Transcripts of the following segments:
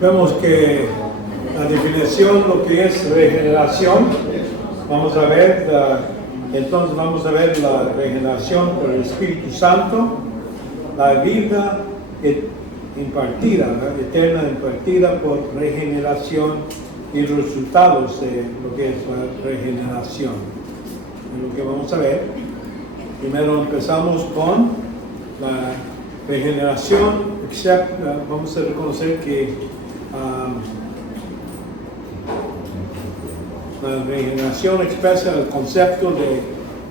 Vemos que la definición, lo que es regeneración, vamos a ver, entonces vamos a ver la regeneración por el Espíritu Santo, la vida impartida, eterna impartida por regeneración y resultados de lo que es la regeneración. Es lo que vamos a ver. Primero empezamos con la regeneración, vamos a reconocer que la regeneración expresa el concepto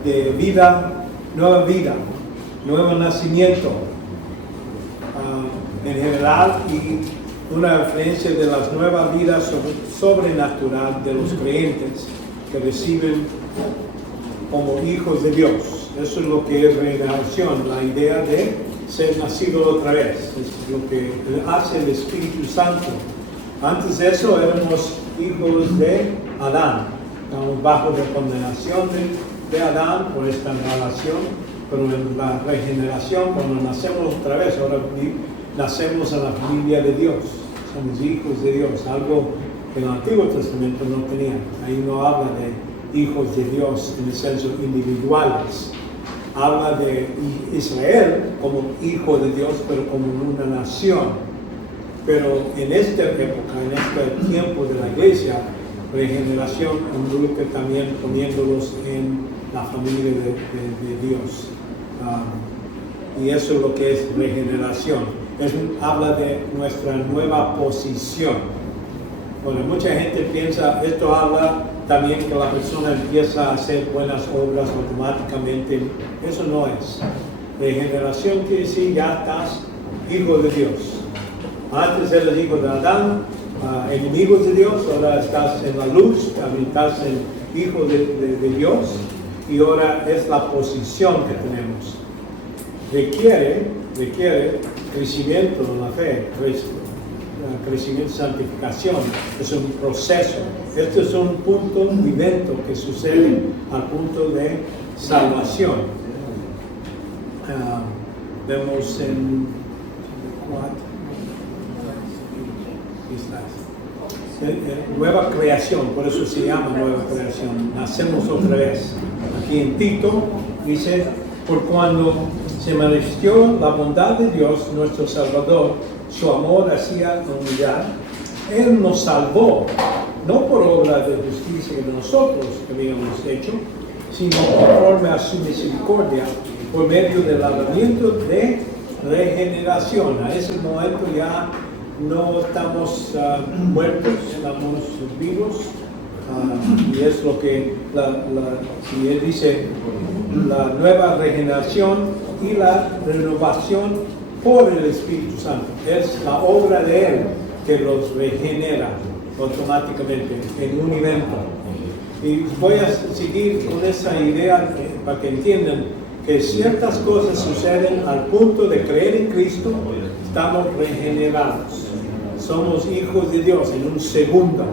de vida, nuevo nacimiento en general y una referencia de las nuevas vidas sobrenatural de los creyentes que reciben como hijos de Dios. Eso es lo que es regeneración, la idea de ser nacido otra vez, es lo que hace el Espíritu Santo. Antes de eso éramos hijos de Adán, estamos bajo la condenación de Adán por esta relación, pero en la regeneración, cuando nacemos otra vez, ahora nacemos en la familia de Dios, somos hijos de Dios, algo que en el Antiguo Testamento no tenían. Ahí no habla de hijos de Dios en el senso individuales, habla de Israel como hijo de Dios, pero como una nación. Pero en esta época, en este tiempo de la iglesia, regeneración involucra también poniéndolos en la familia de Dios. Y eso es lo que es regeneración. Habla de nuestra nueva posición. Bueno, mucha gente piensa, esto habla también que la persona empieza a hacer buenas obras automáticamente. Eso no es. Regeneración quiere decir ya estás hijo de Dios. Antes eras hijo de Adán, enemigos de Dios, ahora estás en la luz, estás en hijo de Dios, y ahora es la posición que tenemos. Requiere crecimiento en la fe, crecimiento, santificación, es un proceso. Este es un punto, un evento que sucede al punto de salvación. Vemos en 4. Nueva creación, por eso se llama nueva creación, nacemos otra vez. Aquí en Tito dice, por cuando se manifestó la bondad de Dios, nuestro Salvador, su amor hacia la humanidad, Él nos salvó, no por obra de justicia que nosotros habíamos hecho, sino conforme a su misericordia, por medio del lavamiento de regeneración. A ese momento ya no estamos muertos, estamos vivos, y es lo que y él dice, la nueva regeneración y la renovación por el Espíritu Santo. Es la obra de Él que los regenera automáticamente en un evento. Y voy a seguir con esa idea para que entiendan que ciertas cosas suceden al punto de creer en Cristo, estamos regenerados. Somos hijos de Dios en un segundo.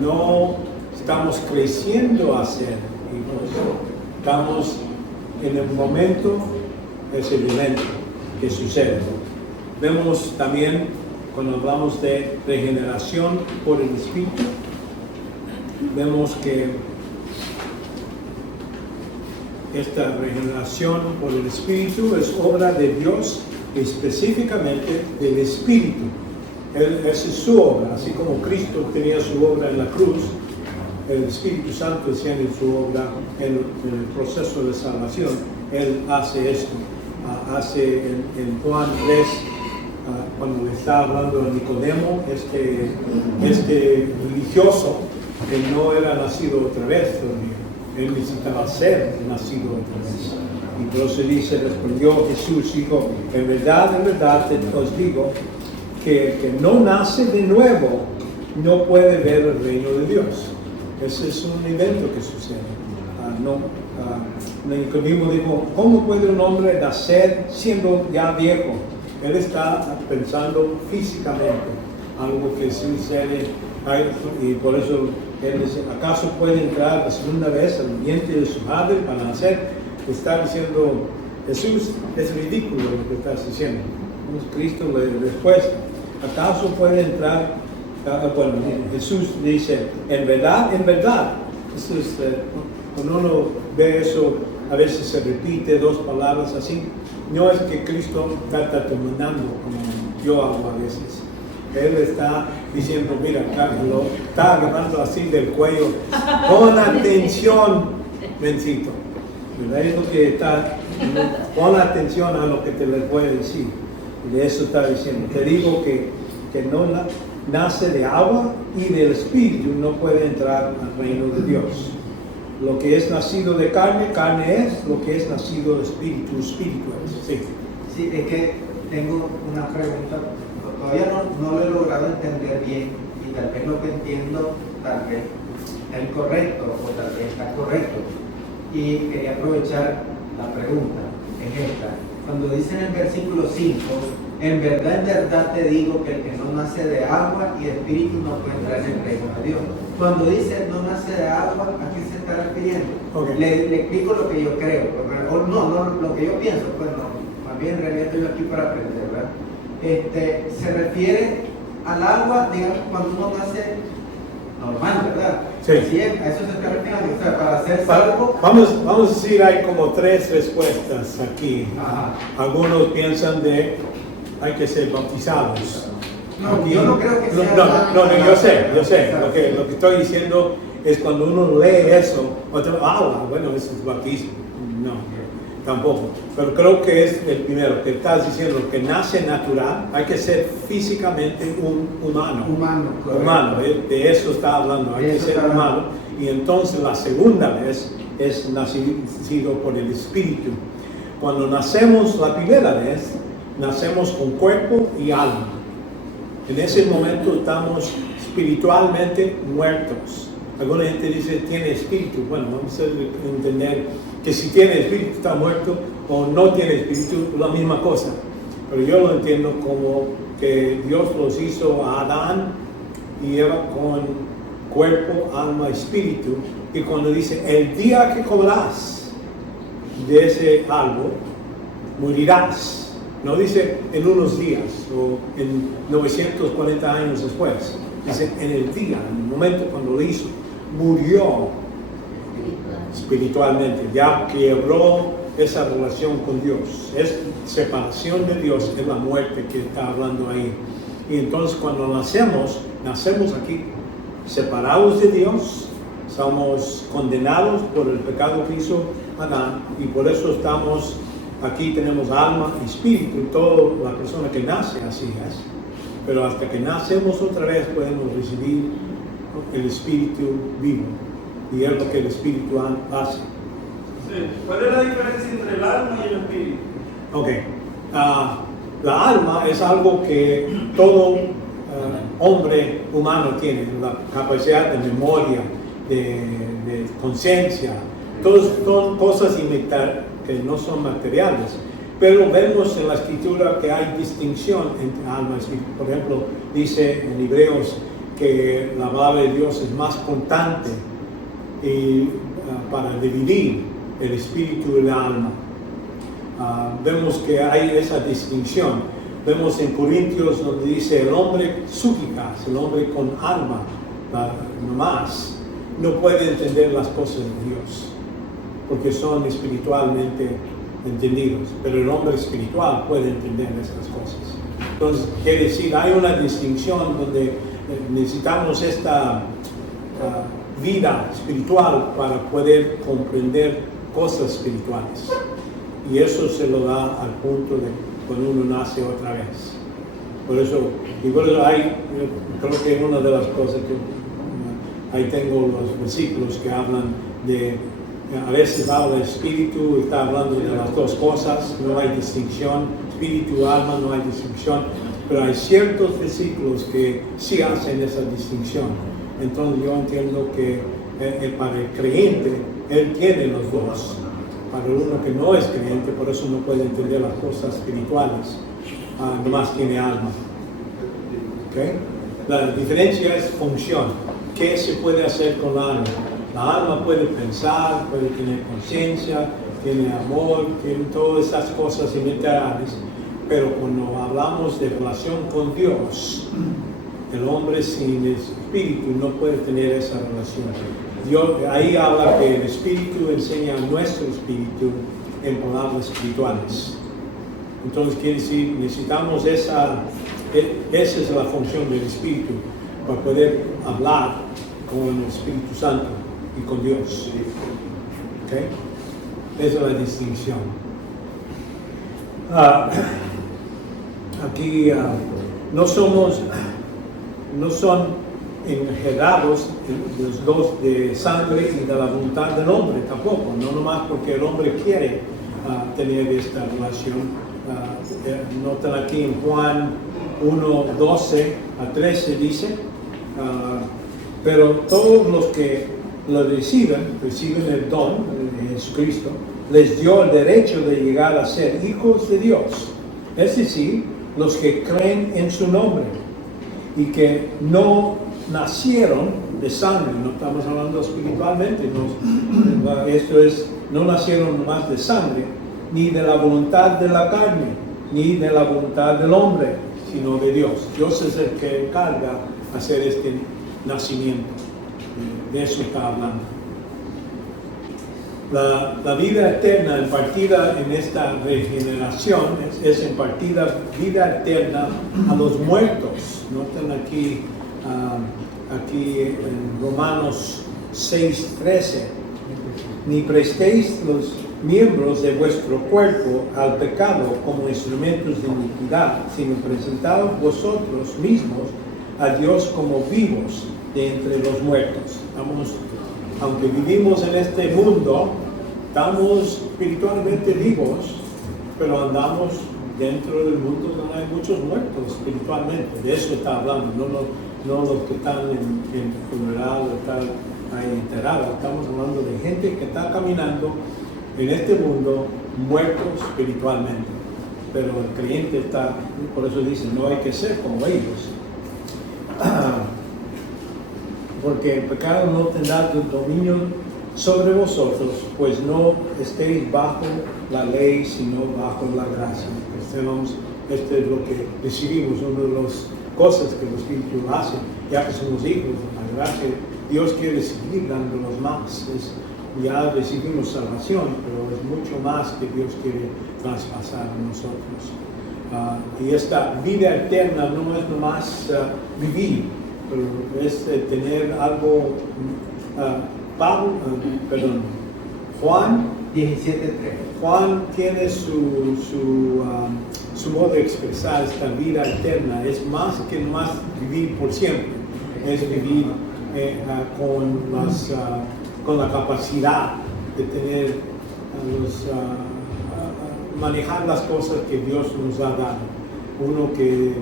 No estamos creciendo a ser hijos. Estamos en el momento, es el evento que sucede. Vemos también, cuando hablamos de regeneración por el Espíritu, vemos que esta regeneración por el Espíritu es obra de Dios, específicamente del Espíritu. Esa es su obra, así como Cristo tenía su obra en la cruz, el Espíritu Santo tiene su obra en el proceso de salvación. Él hace esto, hace en Juan 3, cuando le está hablando a Nicodemo, este religioso que no era nacido otra vez todavía, él necesitaba ser nacido otra vez. Y por eso dice, respondió Jesús, dijo, en verdad os digo, que no nace de nuevo, no puede ver el reino de Dios. Ese es un evento que sucede. Nicodemo dijo, ¿cómo puede un hombre nacer siendo ya viejo? Él está pensando físicamente, algo que sucede, y por eso él dice, ¿acaso puede entrar la segunda vez al vientre de su madre para nacer? Está diciendo, Jesús, es ridículo lo que estás diciendo. Cristo le respuesta, ¿Acaso puede entrar? Bueno, Jesús dice, en verdad, eso es, cuando uno ve eso, a veces se repite dos palabras así. No es que Cristo está terminando como yo hago a veces. Él está diciendo, mira, lo está agarrando así del cuello. Pon atención, mencito. ¿Verdad? Es lo que está, pon atención a lo que te les voy a decir. Y de eso está diciendo. Te digo que no nace de agua y del Espíritu, no puede entrar al reino de Dios. Lo que es nacido de carne, carne es. Lo que es nacido de espíritu, espíritu es. Sí. Sí, es que tengo una pregunta. Todavía no lo he logrado entender bien y tal vez lo que entiendo, tal vez es correcto o tal vez está correcto. Y quería aprovechar la pregunta, es esta. Cuando dice en el versículo 5, en verdad te digo que el que no nace de agua y espíritu no puede entrar en el reino de Dios. Cuando dice no nace de agua, ¿a qué se está refiriendo? Okay. Le explico lo que yo creo, o no, lo que yo pienso, pues no, más bien en realidad estoy aquí para aprender, ¿verdad? Se refiere al agua, digamos, cuando uno nace normal, ¿verdad? Sí. Así es, a eso se está refiriendo, o sea, para ser salvo. Vamos a decir, hay como tres respuestas aquí. Ajá. Algunos piensan de hay que ser bautizados. No, yo no creo que sea... No, yo sé. Lo que estoy diciendo es cuando uno lee eso, bueno, eso es bautismo. No, tampoco. Pero creo que es el primero, que estás diciendo que nace natural, hay que ser físicamente un humano. Humano, de eso está hablando, hay que ser humano. Y entonces la segunda vez es nacido por el Espíritu. Cuando nacemos la primera vez, nacemos con cuerpo y alma. En ese momento estamos espiritualmente muertos. Alguna gente dice, tiene espíritu. Bueno, vamos a entender que si tiene espíritu está muerto o no tiene espíritu, la misma cosa. Pero yo lo entiendo como que Dios los hizo a Adán y Eva con cuerpo, alma, espíritu. Y cuando dice, el día que comerás de ese árbol, morirás. No dice en unos días o en 940 años después. Dice en el día, en el momento cuando lo hizo, murió espiritualmente. Ya quebró esa relación con Dios. Es separación de Dios, es la muerte que está hablando ahí. Y entonces cuando nacemos aquí, separados de Dios, somos condenados por el pecado que hizo Adán y por eso estamos... Aquí tenemos alma y espíritu, toda la persona que nace así es. Pero hasta que nacemos otra vez podemos recibir el espíritu vivo. Y es lo que el espíritu hace. Sí. ¿Cuál es la diferencia entre el alma y el espíritu? Ok. La alma es algo que todo hombre humano tiene. La capacidad de memoria, de conciencia. Todas son cosas que no son materiales, pero vemos en la escritura que hay distinción entre alma y espíritu. Por ejemplo, dice en Hebreos que la palabra de Dios es más constante para dividir el espíritu y el alma. Vemos que hay esa distinción. Vemos en Corintios donde dice el hombre psíquicas, el hombre con alma, nomás, no puede entender las cosas de Dios, porque son espiritualmente entendidos, pero el hombre espiritual puede entender estas cosas. Entonces, quiere decir, hay una distinción donde necesitamos esta vida espiritual para poder comprender cosas espirituales. Y eso se lo da al punto de cuando uno nace otra vez. Por eso hay, creo que una de las cosas que ahí tengo los versículos que hablan de... A veces habla de espíritu, está hablando de las dos cosas, no hay distinción, espíritu, alma, no hay distinción, pero hay ciertos versículos que sí hacen esa distinción. Entonces yo entiendo que para el creyente, él tiene los dos. Para uno que no es creyente, por eso no puede entender las cosas espirituales, nomás tiene alma. ¿Okay? La diferencia es función. ¿Qué se puede hacer con la alma? La alma puede pensar, puede tener conciencia, tiene amor, tiene todas esas cosas inmateriales, Pero cuando hablamos de relación con Dios, el hombre sin espíritu no puede tener esa relación. Dios, ahí habla que el espíritu enseña a nuestro espíritu en palabras espirituales. Entonces quiere decir, necesitamos esa es la función del espíritu, para poder hablar con el Espíritu Santo y con Dios. ¿Okay? Esa es la distinción. Aquí no son enredados los dos de sangre y de la voluntad del hombre tampoco, no nomás porque el hombre quiere tener esta relación. Notan aquí en Juan 1:12 a 13 dice, pero todos los que lo reciben el don de Jesucristo, les dio el derecho de llegar a ser hijos de Dios, es decir, los que creen en su nombre y que no nacieron de sangre, no estamos hablando espiritualmente, esto es, no nacieron más de sangre, ni de la voluntad de la carne, ni de la voluntad del hombre, sino de Dios. Dios es el que encarga hacer este nacimiento. De eso está hablando. La vida eterna impartida en esta regeneración es impartida vida eterna a los muertos. Noten aquí en Romanos 6:13. Ni prestéis los miembros de vuestro cuerpo al pecado como instrumentos de iniquidad, sino presentaos vosotros mismos a Dios como vivos de entre los muertos. Aunque vivimos en este mundo, estamos espiritualmente vivos, pero andamos dentro del mundo donde hay muchos muertos espiritualmente. De eso está hablando, no los que están en funeral o están ahí enterrados. Estamos hablando de gente que está caminando en este mundo muertos espiritualmente. Pero el creyente está, por eso dice, no hay que ser como ellos. Porque el pecado no tendrá dominio sobre vosotros, pues no estéis bajo la ley, sino bajo la gracia. Esto es lo que recibimos, una de las cosas que el Espíritu hace, ya que somos hijos de la gracia. Dios quiere seguir dándonos más. Ya recibimos salvación, pero es mucho más que Dios quiere traspasar a nosotros. Y esta vida eterna no es nomás vivir, pero es tener algo. Juan 17:3. Juan tiene su modo de expresar esta vida eterna. Es más que más vivir por siempre. Es vivir con la capacidad de tener manejar las cosas que Dios nos ha dado. Uno que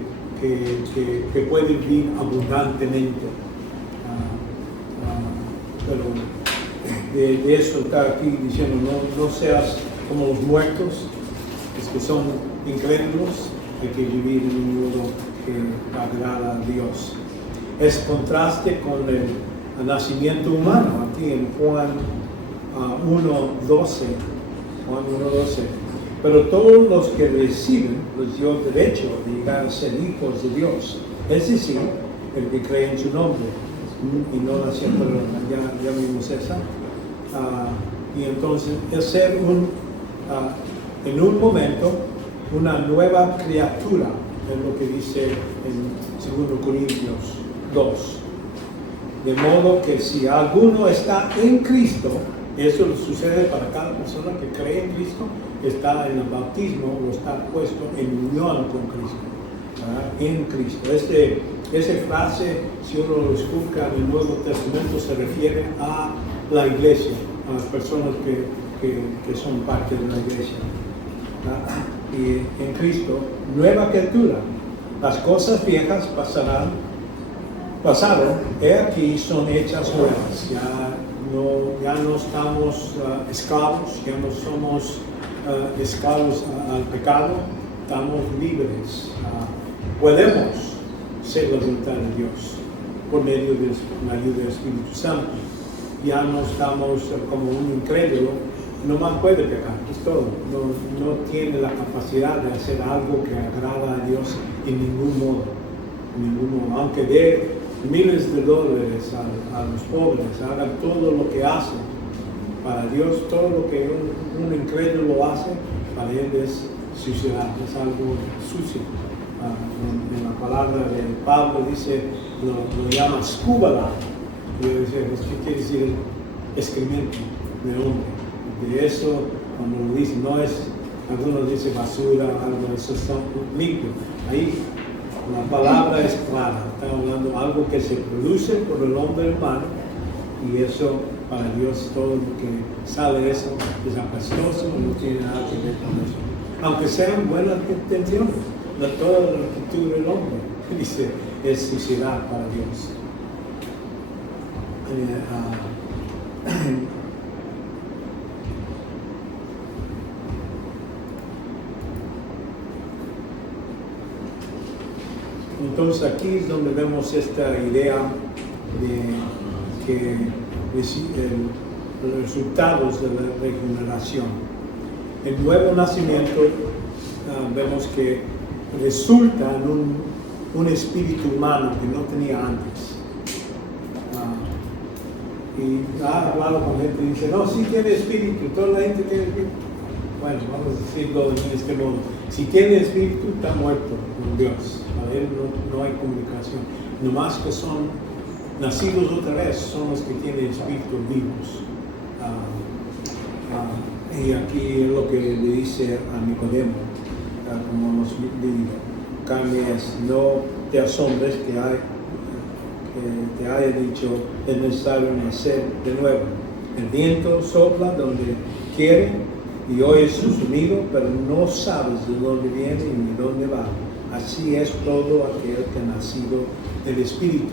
puede vivir abundantemente. Pero de eso está aquí diciendo, no seas como los muertos, los que son incrédulos. Hay que vivir en un modo que agrada a Dios. Es contraste con el nacimiento humano, aquí en Juan 1:12. Pero todos los que reciben les dio derecho de llegar a ser hijos de Dios, es decir, el que cree en su nombre. Y no nació, pero ya vimos esa. Y entonces es ser en un momento una nueva criatura, es lo que dice en 2 Corintios 2. De modo que si alguno está en Cristo, eso sucede para cada persona que cree en Cristo, está en el bautismo o está puesto en unión con Cristo, ¿verdad? En Cristo. Esa frase, si uno lo busca en el Nuevo Testamento, se refiere a la iglesia, a las personas que son parte de la iglesia. ¿Verdad? Y en Cristo, nueva criatura. Las cosas viejas pasaron, he aquí son hechas nuevas. Ya no estamos esclavos, ya no somos esclavos al pecado, estamos libres. Podemos ser la voluntad de Dios por medio de la ayuda del Espíritu Santo. Ya no estamos como un incrédulo nomás puede pecar, es todo. No tiene la capacidad de hacer algo que agrada a Dios en ningún modo. Aunque dé miles de dólares a los pobres, hagan todo lo que hacen para Dios, todo lo que un incrédulo hace, para él es suciedad, es algo sucio. En la palabra de Pablo dice, lo llama skubala, ¿qué quiere decir? Excremento de hombre. De eso, cuando lo dice, no es, algunos dicen basura, algo, eso son limpio. Ahí la palabra es clara, está hablando de algo que se produce por el hombre humano, y eso para Dios, todo lo que sale de eso es apestoso, no tiene nada que ver con eso. Aunque sean buenas intenciones, no toda la actitud del hombre, dice, es suciedad para Dios. Entonces aquí es donde vemos esta idea de que los resultados de la regeneración. El nuevo nacimiento vemos que resulta en un espíritu humano que no tenía antes. Y ha hablado con gente y dice, no, sí tiene espíritu, toda la gente tiene espíritu. Bueno, vamos a decirlo en este modo. Si tiene espíritu, está muerto con Dios. Para él no hay comunicación. Nomás que son nacidos otra vez, son los que tienen espíritus vivos. Y aquí es lo que le dice a Nicodemo, como hemos leído. Carne es, no te asombres que te haya dicho, es necesario nacer de nuevo. El viento sopla donde quiere y oyes su sonido, pero no sabes de dónde viene ni de dónde va. Así es todo aquel que ha nacido del Espíritu.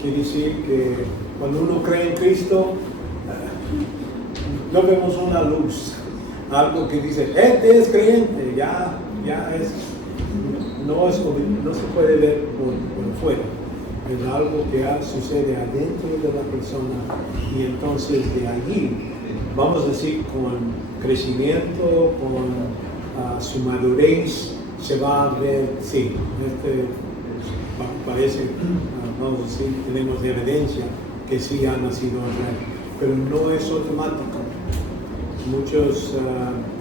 Quiere decir que cuando uno cree en Cristo, no vemos una luz, algo que dice, este es creyente, ya es, no se puede ver por fuera. Es algo que sucede adentro de la persona, y entonces de allí, vamos a decir, con crecimiento, con su madurez, se va a ver, sí, parece, vamos a decir, tenemos evidencia que sí ha nacido otra vez, pero no es automático.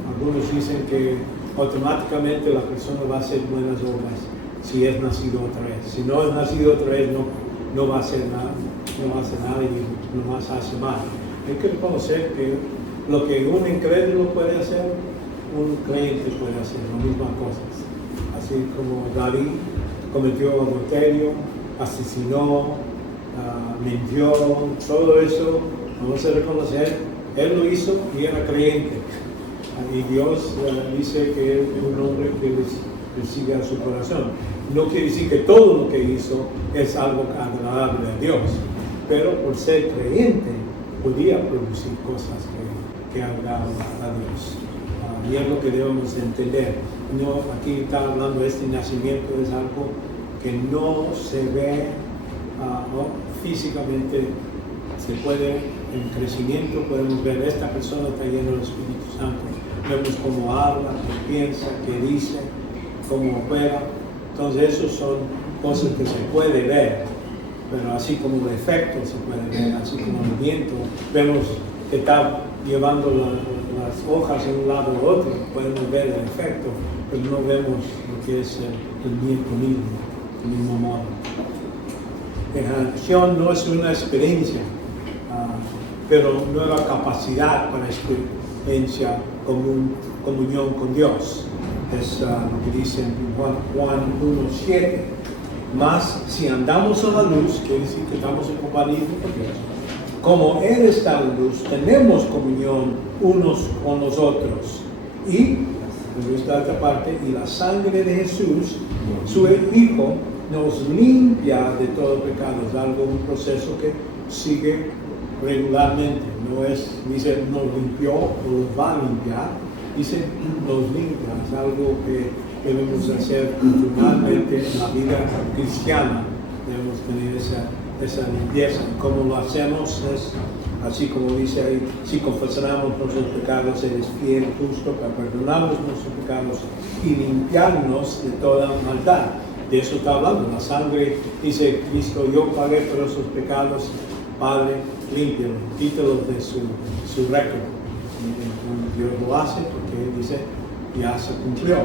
Algunos dicen que automáticamente la persona va a hacer buenas obras si es nacido otra vez. Si no es nacido otra vez, no va a hacer nada, y no más hace mal. Hay que reconocer que lo que un incrédulo puede hacer, un creyente puede hacer las mismas cosas. Así como David cometió adulterio, asesinó, mintió, todo eso, vamos a reconocer, él lo hizo y era creyente. Y Dios dice que es un hombre que le sigue a su corazón. No quiere decir que todo lo que hizo es algo agradable a Dios, pero por ser creyente podía producir cosas que agradaban a Dios. Y es lo que debemos entender. No, aquí está hablando de este nacimiento, es algo que no se ve físicamente, se puede, en crecimiento podemos ver, esta persona está llena del Espíritu Santo, vemos cómo habla, qué piensa, qué dice, cómo opera. Entonces esas son cosas que se puede ver, pero así como el efecto se puede ver, así como el viento, vemos que está llevando las hojas de un lado a otro, podemos ver el efecto, pero no vemos lo que es el viento mismo, del mismo modo. La acción no es una experiencia, pero nueva capacidad para experiencia comunión con Dios. Es lo que dice en Juan 1:7. Mas si andamos en la luz, quiere decir que estamos en compañía con Dios. Como Él está en la luz, tenemos comunión unos con los otros. Y, esta otra parte, y la sangre de Jesús, su Hijo, nos limpia de todo pecado. Es algo, un proceso que sigue regularmente. No es, dice, nos limpió o nos va a limpiar. Dice, nos limpia. Es algo que debemos hacer continuamente en la vida cristiana. Debemos tener esa limpieza. ¿Cómo lo hacemos? Es Así como dice ahí, si confesamos nuestros pecados, Él es fiel y justo para perdonarnos nuestros pecados y limpiarnos de toda maldad. De eso está hablando. La sangre, dice Cristo, yo pagué por esos pecados, Padre, límpialo, quítalo de su récord. Y Dios lo hace porque Él dice, ya se cumplió.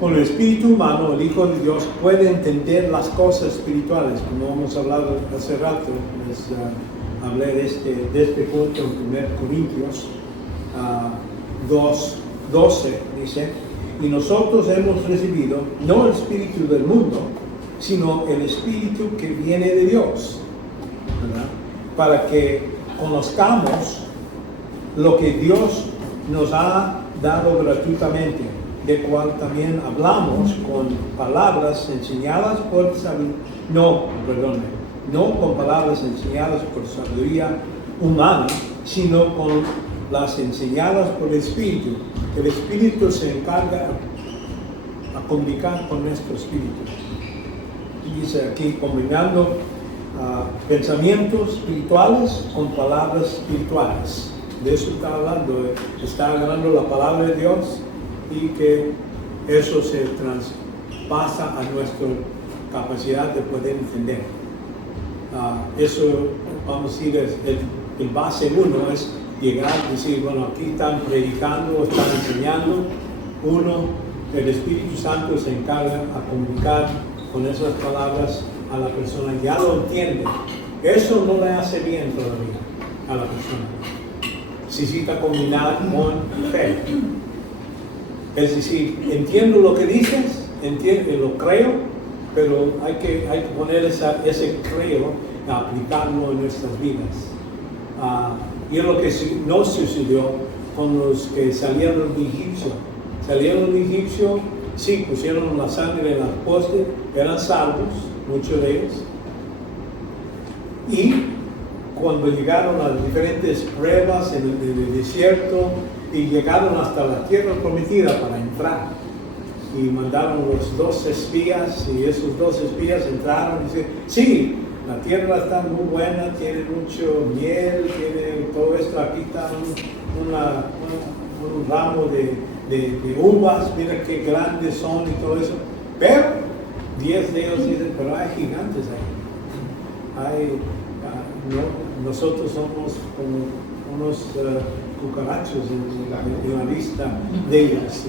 Con el espíritu humano, el Hijo de Dios puede entender las cosas espirituales, como hemos hablado hace rato. Hablé de este punto en 1 Corintios 2:12, dice, y nosotros hemos recibido no el espíritu del mundo, sino el espíritu que viene de Dios, ¿verdad? Para que conozcamos lo que Dios nos ha dado gratuitamente, de cual también hablamos con palabras enseñadas por no con palabras enseñadas por sabiduría humana, sino con las enseñadas por el Espíritu. El Espíritu se encarga a comunicar con nuestro Espíritu. Y dice aquí, combinando pensamientos espirituales con palabras espirituales. De eso está hablando. Está agarrando la palabra de Dios y que eso se traspasa a nuestra capacidad de poder entender. Eso, vamos a decir, el base uno es llegar y decir, bueno, aquí están predicando, están enseñando. El Espíritu Santo se encarga a comunicar con esas palabras a la persona, ya lo entiende. Eso no le hace bien todavía a la persona. Necesita combinar con fe. Es decir, entiendo lo que dices, lo creo, pero hay que poner ese creo, aplicarlo en nuestras vidas. Y es lo que no sucedió con los que salieron de Egipto. Salieron de Egipto, sí, pusieron la sangre en las postes, eran salvos, muchos de ellos. Y cuando llegaron a las diferentes pruebas en el desierto y llegaron hasta la tierra prometida para entrar, y mandaron los 2 espías, y esos 2 espías entraron y dicen, sí, la tierra está muy buena, tiene mucho miel, tiene todo esto, aquí está un ramo de uvas, mira qué grandes son y todo eso. Pero 10 de ellos dicen, pero hay gigantes ahí. Nosotros somos como unos cucarachos en la vista de ellas.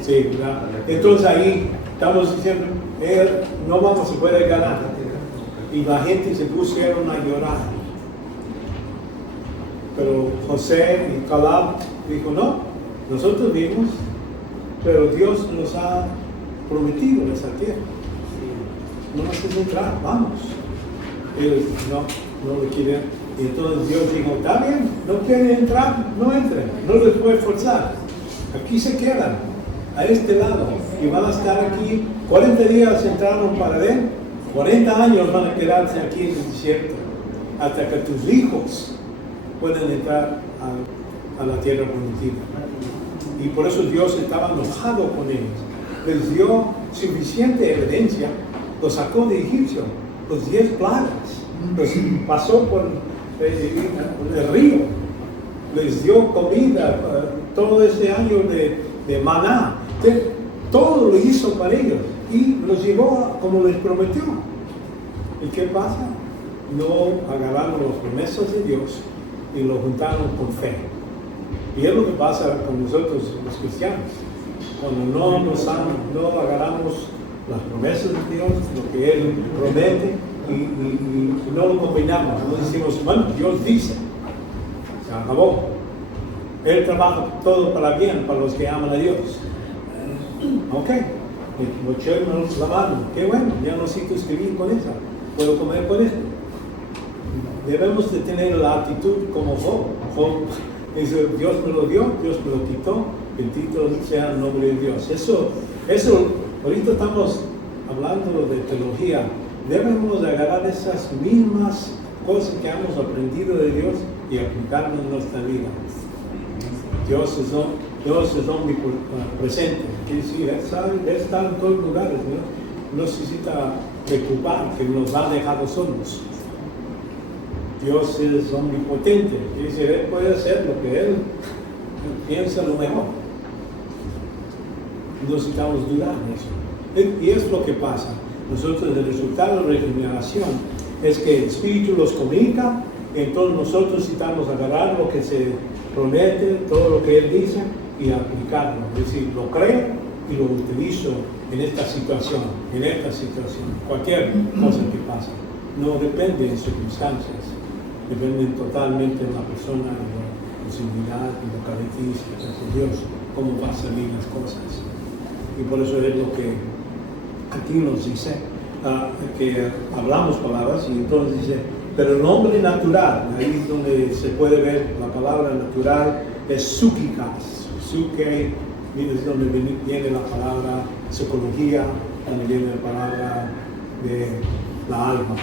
Sí, ¿verdad? Entonces ahí estamos diciendo, no vamos a poder ganar. Y la gente se pusieron a llorar. Pero José y Caleb dijo, no, nosotros vimos, pero Dios nos ha prometido esa tierra. No nos hace entrar, vamos. Ellos no lo quieren. Y entonces Dios dijo, está bien, no quieren entrar, no entren, no les puede forzar. Aquí se quedan, a este lado, y van a estar aquí. 40 días entraron para él, 40 años van a quedarse aquí en el desierto, hasta que tus hijos puedan entrar a la tierra prometida. Y por eso Dios estaba enojado con ellos. Les dio suficiente evidencia, los sacó de Egipto, los 10 plagas, los pasó por el río, les dio comida todo ese año de maná, todo lo hizo para ellos y los llevó como les prometió. ¿Y qué pasa? No agarraron las promesas de Dios y lo juntaron con fe. Y es lo que pasa con nosotros los cristianos. Cuando no agarramos las promesas de Dios, lo que Él promete, y no lo combinamos, no decimos, bueno, Dios dice, se acabó. Él trabaja todo para bien, para los que aman a Dios. Ok, me eché la mano, qué bueno, ya no necesito escribir con esa, puedo comer con esto. Debemos de tener la actitud como Job. Job dice, Dios me lo dio, Dios me lo quitó, bendito sea el nombre de Dios. Eso, ahorita estamos hablando de teología. Debemos de agarrar esas mismas cosas que hemos aprendido de Dios y aplicarlas en nuestra vida. Dios es omnipresente. Quiere decir, Él está en todos los lugares. No necesita preocupar que nos ha dejado solos. Dios es omnipotente, es decir, Él puede hacer lo que Él piensa lo mejor. No necesitamos dudar de eso. Y es lo que pasa. Nosotros, el resultado de la regeneración es que el Espíritu los comunica, entonces nosotros necesitamos agarrar lo que se promete, todo lo que Él dice y aplicarlo. Es decir, lo creo y lo utilizo en esta situación, cualquier cosa que pasa. No depende de circunstancias, depende totalmente de la persona, de la posibilidad, de las características de Dios, cómo van a salir las cosas. Y por eso es lo que aquí nos dice, que hablamos palabras y entonces dice, pero el hombre natural, ahí es donde se puede ver la palabra natural, es psúquicas. Psuque es donde viene la palabra psicología, donde viene la palabra de la alma.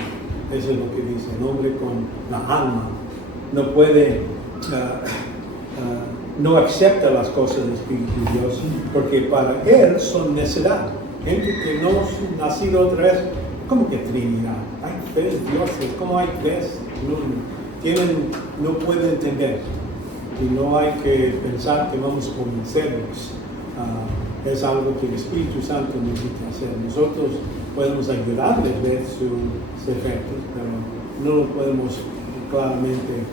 Eso es lo que dice, el hombre con la alma no puede, no acepta las cosas del Espíritu de Dios, porque para él son necedad. Gente que no ha nacido otra vez, ¿cómo que Trinidad? Hay tres dioses, ¿cómo hay tres? No pueden entender. Y no hay que pensar que vamos a convencerlos. Es algo que el Espíritu Santo necesita hacer. Nosotros podemos ayudarles a ver sus efectos, pero no lo podemos claramente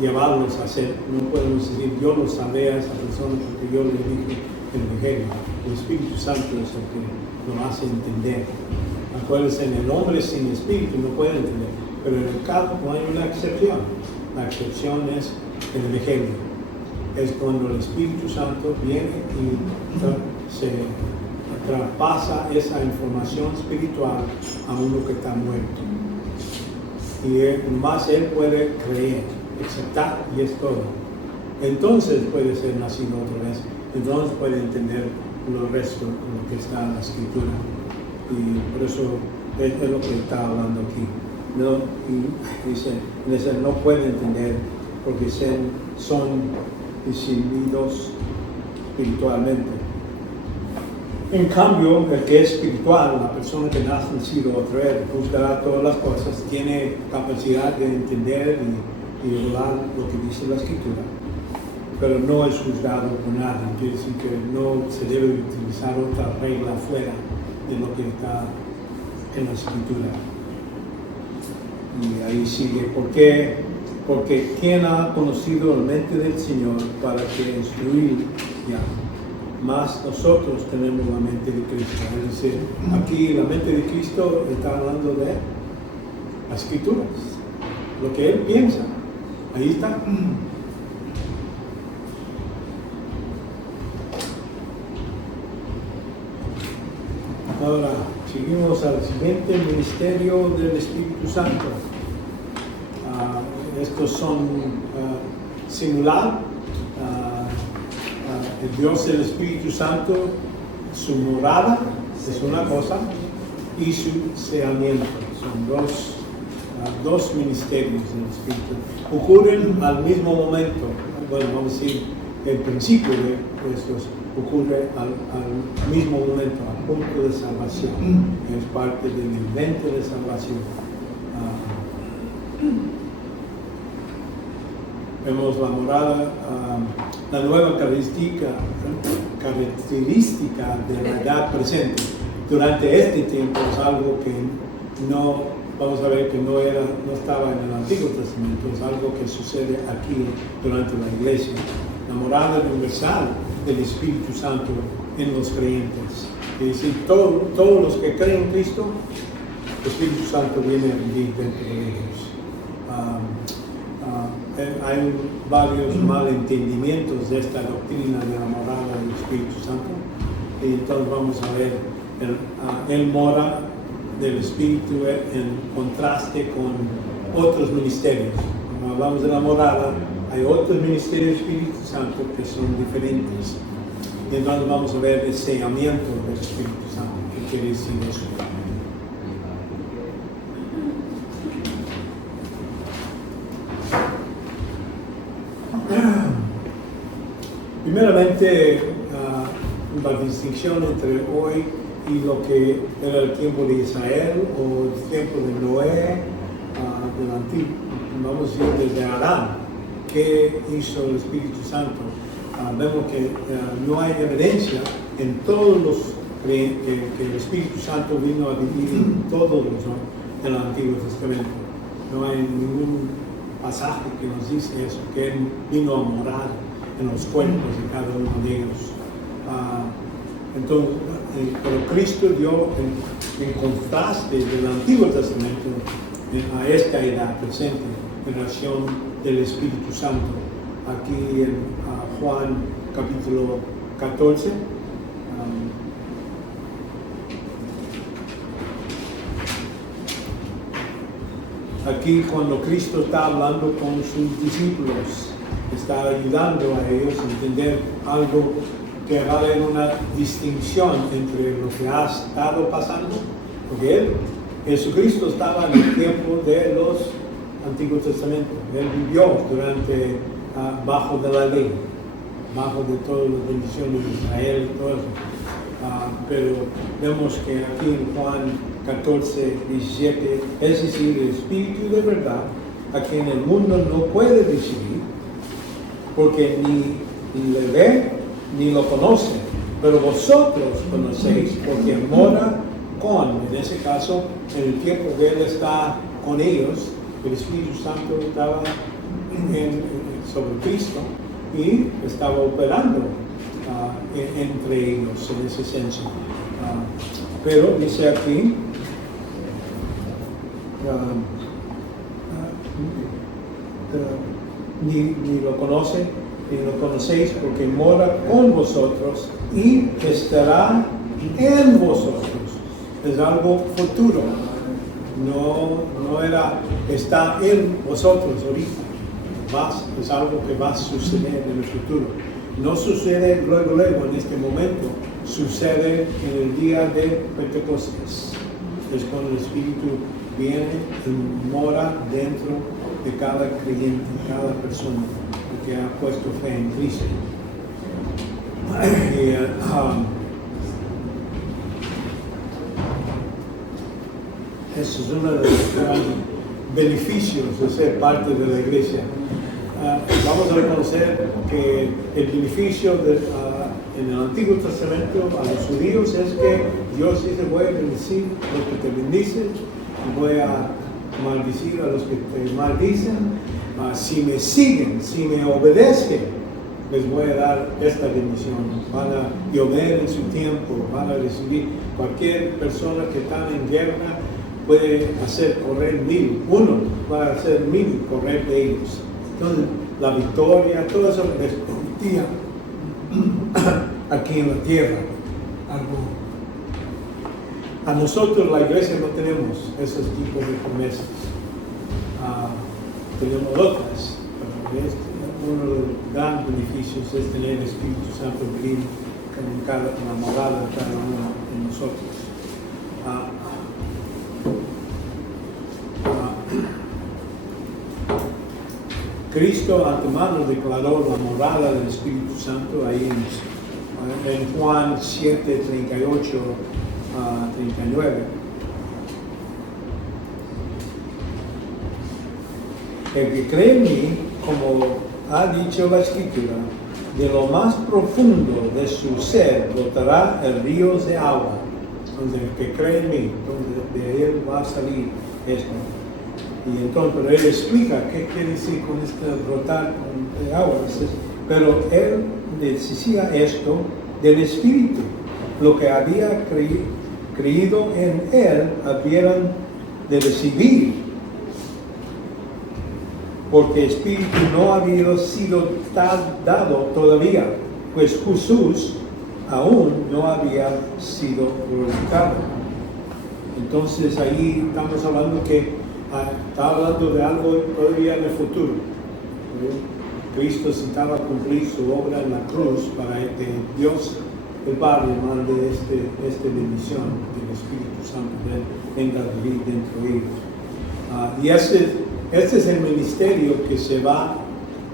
llevarlos a hacer. No podemos decir, yo lo salvé a esa persona porque yo le dije el Evangelio. El Espíritu Santo es el que lo hace entender. Acuérdense, en el hombre sin Espíritu no puede entender, pero en el caso no hay una excepción. La excepción es el Evangelio. Es cuando el Espíritu Santo viene y se traspasa esa información espiritual a uno que está muerto. Y más él puede creer, aceptar, y es todo. Entonces puede ser nacido otra vez. Entonces puede entender lo resto de lo que está en la Escritura. Y por eso es lo que está hablando aquí. No, y dice, no puede entender porque son decididos espiritualmente. En cambio, el que es espiritual, la persona que nace nacido otra vez, juzgará todas las cosas, tiene capacidad de entender y hablar lo que dice la Escritura, pero no es juzgado por nada. Quiere decir que no se debe utilizar otra regla fuera de lo que está en la Escritura. Y ahí sigue, ¿por qué? Porque ¿quién ha conocido la mente del Señor para que instruir ya? Más nosotros tenemos la mente de Cristo. Es decir, aquí la mente de Cristo está hablando de las Escrituras, lo que Él piensa. Ahí está. Ahora, seguimos al siguiente ministerio del Espíritu Santo. Estos son singular. El Dios del Espíritu Santo, su morada es una cosa y su sellamiento. Son dos ministerios del Espíritu. Ocurren al mismo momento. Bueno, vamos a decir, el principio de estos ocurre al mismo momento, al punto de salvación. Es parte del evento de salvación. Vemos la morada, la nueva característica de la edad presente. Durante este tiempo es algo que no, vamos a ver que no estaba en el Antiguo Testamento, es algo que sucede aquí durante la Iglesia. La morada universal del Espíritu Santo en los creyentes. Es decir, todos los que creen en Cristo, el Espíritu Santo viene a vivir dentro de ellos. Hay varios malentendimientos de esta doctrina de la morada del Espíritu Santo. Y entonces vamos a ver el mora del Espíritu en contraste con otros ministerios. Cuando hablamos de la morada, hay otros ministerios del Espíritu Santo que son diferentes. Y entonces vamos a ver el sellamiento del Espíritu Santo. ¿Qué quiere decir eso? Primeramente, la distinción entre hoy y lo que era el tiempo de Israel o el tiempo de Noé, del vamos a decir, desde Adán, ¿qué hizo el Espíritu Santo? Vemos que no hay evidencia en todos los que el Espíritu Santo vino a vivir en todos los del Antiguo Testamento. No hay ningún pasaje que nos dice eso, que Él vino a morar en los cuerpos de cada uno de ellos. Entonces, pero Cristo dio en contraste del Antiguo Testamento a esta edad presente en relación del Espíritu Santo. Aquí en Juan capítulo 14. Aquí cuando Cristo está hablando con sus discípulos, está ayudando a ellos a entender algo que va a haber una distinción entre lo que ha estado pasando, porque Jesucristo estaba en el tiempo de los Antiguos Testamentos. Él vivió bajo de la ley, bajo de todas las bendiciones de Israel y todo eso. Pero vemos que aquí en Juan 14, 17, es decir, el Espíritu de verdad, a quien el mundo no puede recibir, porque ni le ve ni lo conoce, pero vosotros conocéis, porque mora en ese caso, en el tiempo que Él está con ellos, el Espíritu Santo estaba sobre Cristo y estaba operando entre ellos en ese senso. Pero dice aquí, ni lo conocen, ni lo conocéis, porque mora con vosotros y estará en vosotros. Es algo futuro, no está en vosotros ahorita, es algo que va a suceder en el futuro. No sucede luego en este momento, sucede en el día de Pentecostés. Es cuando el Espíritu viene y mora dentro de cada creyente, de cada persona que ha puesto fe en Cristo. Eso es uno de los grandes beneficios de ser parte de la iglesia. Vamos a reconocer que el beneficio en el Antiguo Testamento a los judíos es que Dios dice: voy a bendecir a los que te bendicen y voy a maldecir a los que te maldicen. Si me siguen, si me obedecen, les voy a dar esta bendición. Van a llover en su tiempo, van a recibir. Cualquier persona que está en guerra puede hacer correr 1000, uno va a hacer 1000 correr de ellos. Entonces, la victoria, todo eso les prometía aquí en la tierra. A nosotros, la iglesia, no tenemos esos tipos de promesas. Tenemos otras, pero uno de los grandes beneficios es tener el Espíritu Santo vivir en la morada de cada uno de nosotros. Cristo antemano declaró la morada del Espíritu Santo ahí en Juan 7, 38 a 39. El que cree en mí, como ha dicho la Escritura, de lo más profundo de su ser brotará el río de agua. Entonces, el que cree en mí, entonces de él va a salir esto. Y entonces, pero él explica qué quiere decir con este brotar de agua. Pero él decía esto del Espíritu. Lo que había creído en él habían de recibir, porque el Espíritu no había sido dado todavía, pues Jesús aún no había sido glorificado. Entonces ahí estamos hablando está hablando de algo todavía en el futuro. Cristo necesitaba cumplir su obra en la cruz para que Dios el Padre mande esta bendición del Espíritu Santo, venga a vivir dentro de ellos. Y este es el ministerio que se va,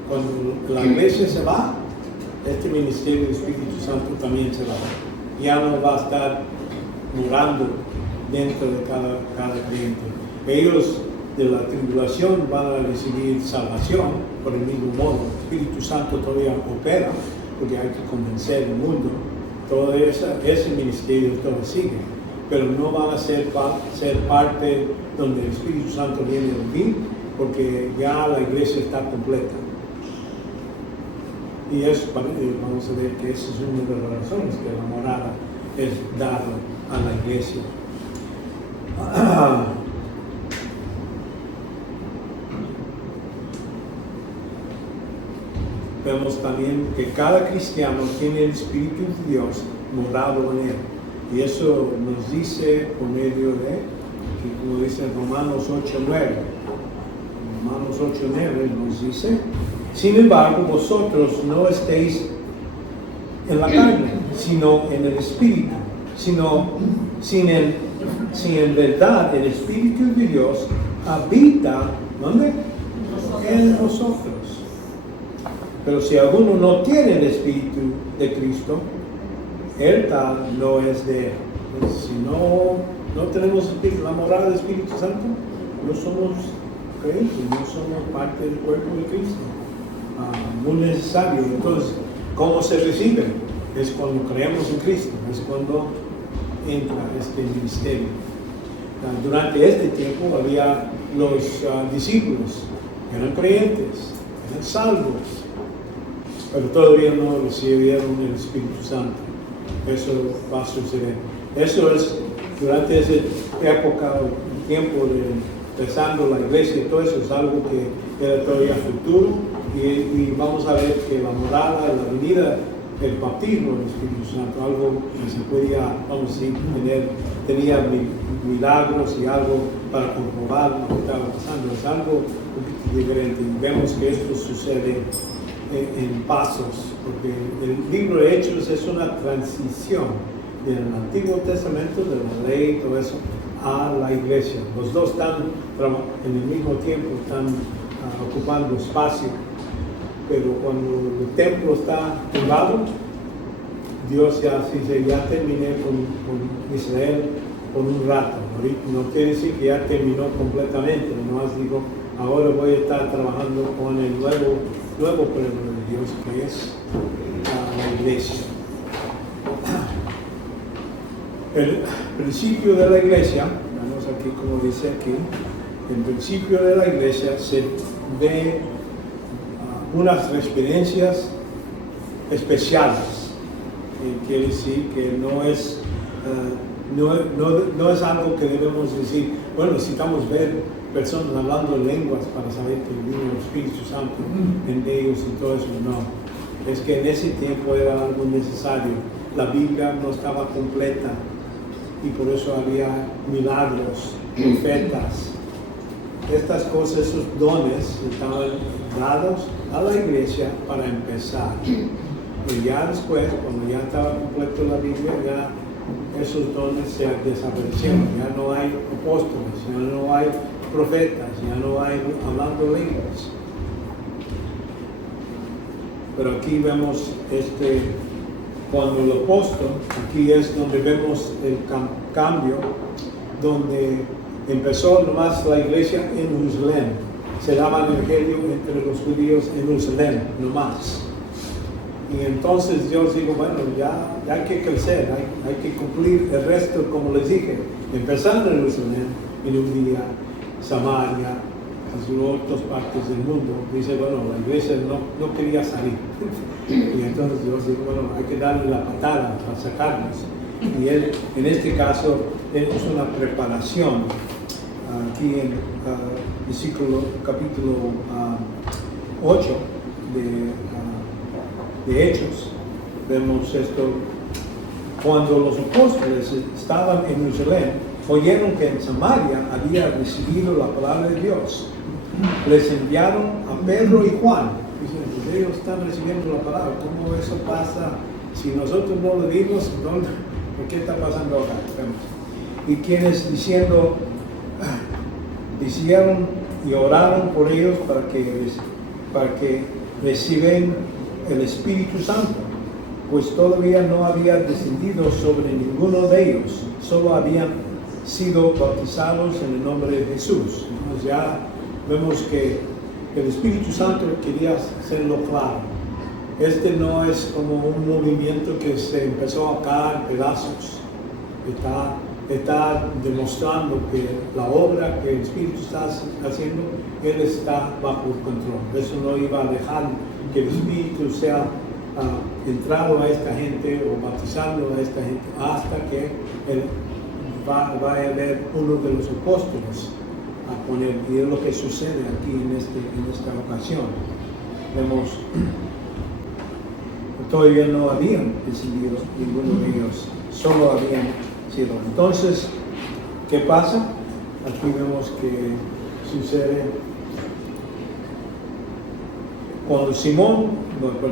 cuando la iglesia se va, este ministerio del Espíritu Santo también se va. Ya no va a estar morando dentro de cada creyente. Ellos de la tribulación van a recibir salvación por el mismo modo. El Espíritu Santo todavía opera porque hay que convencer al mundo. Todo ese ministerio todo sigue, pero no van a ser parte donde el Espíritu Santo viene a vivir porque ya la iglesia está completa. Y eso, vamos a ver que esa es una de las razones que la morada es dada a la iglesia. Vemos también que cada cristiano tiene el Espíritu de Dios morado en él. Y eso nos dice por medio de, como dice Romanos 8:9. Romanos 8:9 nos dice: sin embargo, vosotros no estéis en la carne, sino en el Espíritu. Si en verdad el Espíritu de Dios habita, ¿dónde? En vosotros. Pero si alguno no tiene el Espíritu de Cristo, él tal no es de él. Entonces, si no tenemos la morada del Espíritu Santo, no somos creyentes, no somos parte del cuerpo de Cristo. Muy necesario. Entonces, ¿cómo se recibe? Es cuando creemos en Cristo, es cuando entra este ministerio. Durante este tiempo había los discípulos, eran creyentes, eran salvos, pero todavía no recibieron el Espíritu Santo. Eso va a suceder. Eso es durante esa época, el tiempo de empezando la iglesia, todo eso es algo que era todavía futuro. Y vamos a ver que la morada, la venida, el bautismo del Espíritu Santo, algo que se podía, vamos a decir, tenía milagros y algo para comprobar lo que estaba pasando. Es algo un poquito diferente. Y vemos que esto sucede en pasos, porque el libro de Hechos es una transición del Antiguo Testamento, de la ley y todo eso, a la iglesia. Los dos están en el mismo tiempo, están ocupando espacio. Pero cuando el templo está privado, Dios ya dice: ya terminé con Israel por un rato. No quiere decir que ya terminó completamente, nomás digo, ahora voy a estar trabajando con el nuevo pueblo de Dios, que es la iglesia. El principio de la iglesia, vamos aquí como dice aquí, el principio de la iglesia se ve unas experiencias especiales. Quiere decir que no es algo que debemos decir, bueno, necesitamos ver personas hablando lenguas para saber que vino el Espíritu Santo en ellos y todo eso. No, es que en ese tiempo era algo necesario. La Biblia no estaba completa y por eso había milagros, profetas. Estas cosas, esos dones estaban dados a la iglesia para empezar. Y ya después, cuando ya estaba completo la Biblia, ya esos dones se desaparecieron. Ya no hay apóstoles, ya no hay profetas, ya no hay hablando lenguas. Pero aquí vemos cuando el apóstol, aquí es donde vemos el cambio, donde empezó nomás la iglesia en Jerusalén. Se daba el evangelio entre los judíos en Jerusalén, nomás. Y entonces Dios dijo, bueno, ya hay que crecer, hay que cumplir el resto, como les dije. Empezando en Jerusalén, en un día, Samaria, en otras partes del mundo. Dice, bueno, la iglesia no quería salir. Y entonces Dios dijo, bueno, hay que darle la patada para sacarlos. Y él, en este caso, es una preparación. Aquí en capítulo 8 de Hechos, vemos esto. Cuando los apóstoles estaban en Jerusalén, oyeron que en Samaria había recibido la palabra de Dios. Les enviaron a Pedro y Juan. Dicen, pues ellos están recibiendo la palabra. ¿Cómo eso pasa? Si nosotros no lo dimos, ¿por qué está pasando acá? Y quienes hicieron y oraron por ellos para que reciben el Espíritu Santo, pues todavía no había descendido sobre ninguno de ellos, solo habían sido bautizados en el nombre de Jesús. pues ya vemos que el Espíritu Santo quería hacerlo claro. Este no es como un movimiento que se empezó a caer pedazos. Está demostrando que la obra que el Espíritu está haciendo, Él está bajo el control. Eso no iba a dejar que el Espíritu sea entrado a esta gente o bautizando a esta gente hasta que Él va a haber uno de los apóstoles a poner. Y es lo que sucede aquí en esta ocasión. Vemos, todavía no habían decidido ninguno de ellos, solo habían sido. Entonces, ¿qué pasa? Aquí vemos que sucede cuando Simón, creo que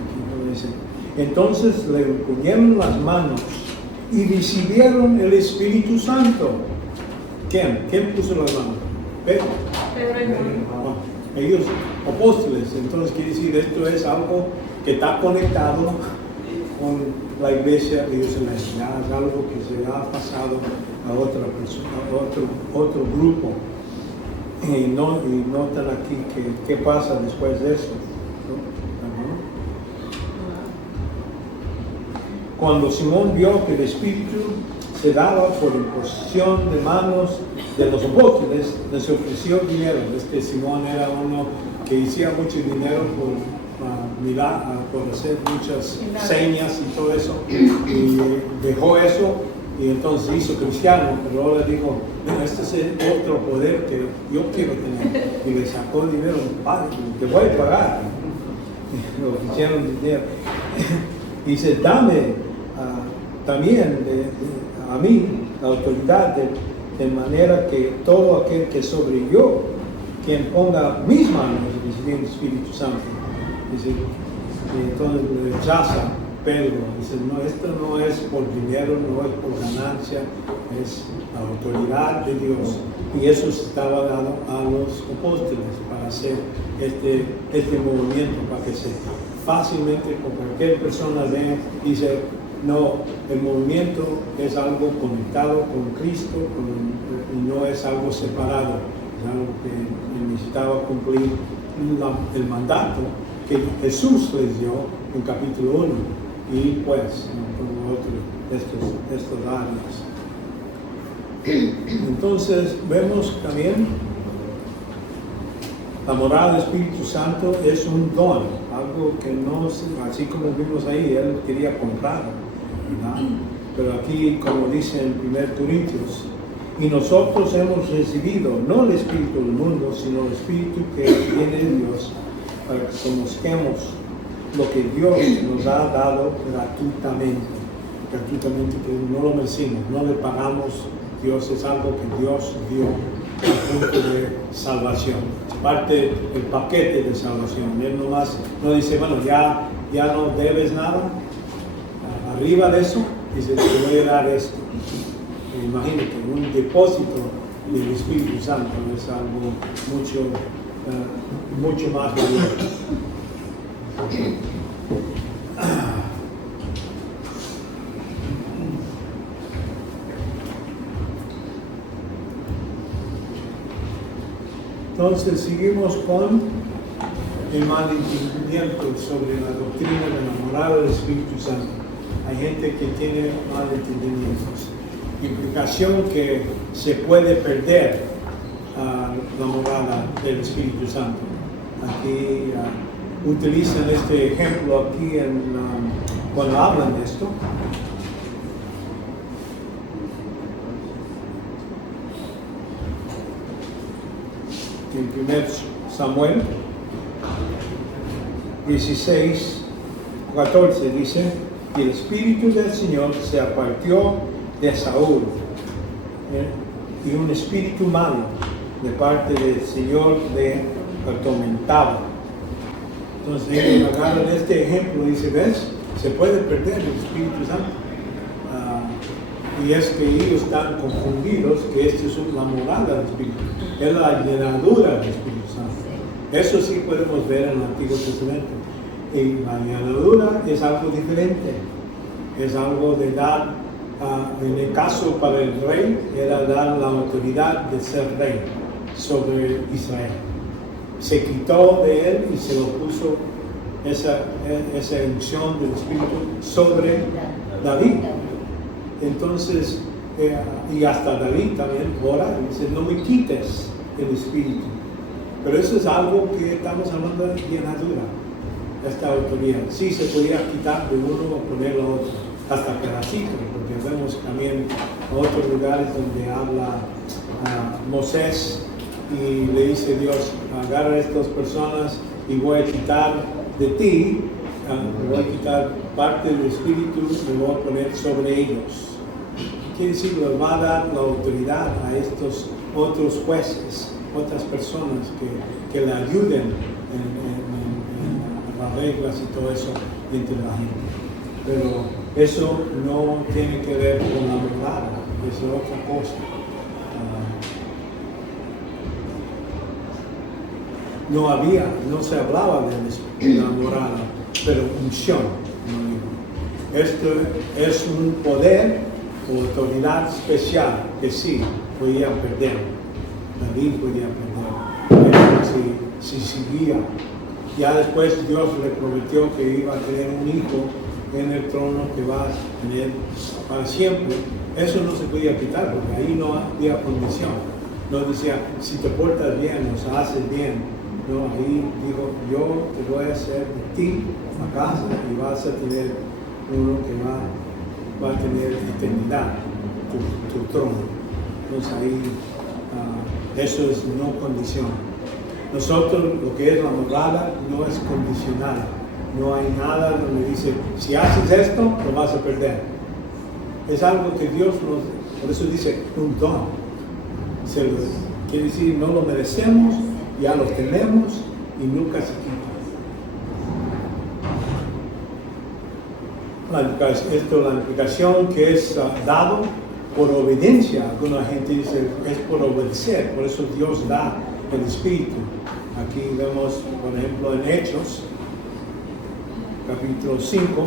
aquí no dice. Entonces le pusieron las manos y recibieron el Espíritu Santo. ¿Quién puso las manos? Pedro. Ellos, apóstoles. Entonces quiere decir, esto es algo que está conectado con la iglesia de Jerusalén. Ya es algo que se ha pasado a otra persona, a otro grupo. Y notan aquí qué pasa después de eso. Cuando Simón vio que el Espíritu se daba por imposición de manos de los apóstoles, les ofreció dinero. Simón era uno que hacía mucho dinero por hacer muchas señas y todo eso. Y dejó eso y entonces se hizo cristiano, pero ahora dijo, este es otro poder que yo quiero tener. Y le sacó dinero, padre, te voy a pagar. Y lo ofrecieron dinero. Y dice, dame también a mí la autoridad de manera que todo aquel que sobre yo, quien ponga mis manos, recibir el Espíritu Santo. Dice, y entonces le rechaza Pedro, dice, no, esto no es por dinero, no es por ganancia, es la autoridad de Dios. Y eso se estaba dado a los apóstoles para hacer este movimiento, para que fácilmente con cualquier persona vea y dice, no, el movimiento es algo conectado con Cristo y no es algo separado, es algo que necesitaba cumplir el mandato que Jesús les dio en capítulo 1 y pues como otros de estos áreas. Entonces vemos también la morada del Espíritu Santo es un don, algo que no, así como vimos ahí, él quería comprar, ¿verdad? Pero aquí, como dice en 1 Corintios, y nosotros hemos recibido no el Espíritu del mundo, sino el Espíritu que viene de Dios, para que conozcamos lo que Dios nos ha dado gratuitamente, que no lo merecimos, no le pagamos. Dios es algo que Dios dio al punto de salvación, parte del paquete de salvación. Él no dice, bueno, ya no debes nada, arriba de eso, dice, te voy a dar esto. Imagínate, un depósito del Espíritu Santo es algo mucho más valioso. Entonces seguimos con el malentendimiento sobre la doctrina de la morada del Espíritu Santo. Hay gente que tiene malentendimientos. Implicación que se puede perder la morada del Espíritu Santo. Aquí utilizan este ejemplo aquí cuando hablan de esto. En 1 Samuel 16:14 dice, y el Espíritu del Señor se apartó de Saúl, y un espíritu malo de parte del Señor le atormentaba. Entonces ellos agarran este ejemplo y dicen, ¿ves? Se puede perder el Espíritu Santo. Y es que ellos están confundidos que esto es la morada del Espíritu, es la llenadura del Espíritu Santo. Eso sí podemos ver en el Antiguo Testamento. Y la llenadura es algo diferente, es algo de dar En el caso para el rey era dar la autoridad de ser rey sobre Israel. Se quitó de él y se lo puso esa unción del Espíritu sobre David. Entonces, y hasta David también ora y dice, no me quites el Espíritu. Pero eso es algo que estamos hablando de llenadura, esta autoridad. Sí se podía quitar de uno o ponerlo a otro, hasta pedacitos, porque vemos también otros lugares donde habla Moisés y le dice Dios, agarra a estas personas y voy a quitar de ti, voy a quitar parte del Espíritu y voy a poner sobre ellos. Quiere decir, les va a dar la autoridad a estos otros jueces, otras personas que le ayuden en las reglas y todo eso entre la gente. Pero eso no tiene que ver con la morada, es otra cosa. No se hablaba de la morada, pero unción. Esto es un poder o autoridad especial que sí podía perder. David podía perder si seguía. Ya después Dios le prometió que iba a tener un hijo en el trono que va a tener para siempre. Eso no se podía quitar porque ahí no había condición. No decía, si te portas bien, o haces bien. No, ahí dijo, yo te voy a hacer de ti a casa y vas a tener uno que va a tener eternidad, tu trono. Entonces ahí eso es no condición. Nosotros lo que es la morada no es condicional. No hay nada donde dice, si haces esto, lo vas a perder. Es algo que Dios por eso dice, un don. Quiere decir, no lo merecemos, ya lo tenemos y nunca se quita. La implicación que es dado por obediencia. Alguna gente dice, es por obedecer, por eso Dios da el Espíritu. Aquí vemos, por ejemplo, en Hechos, capítulo 5.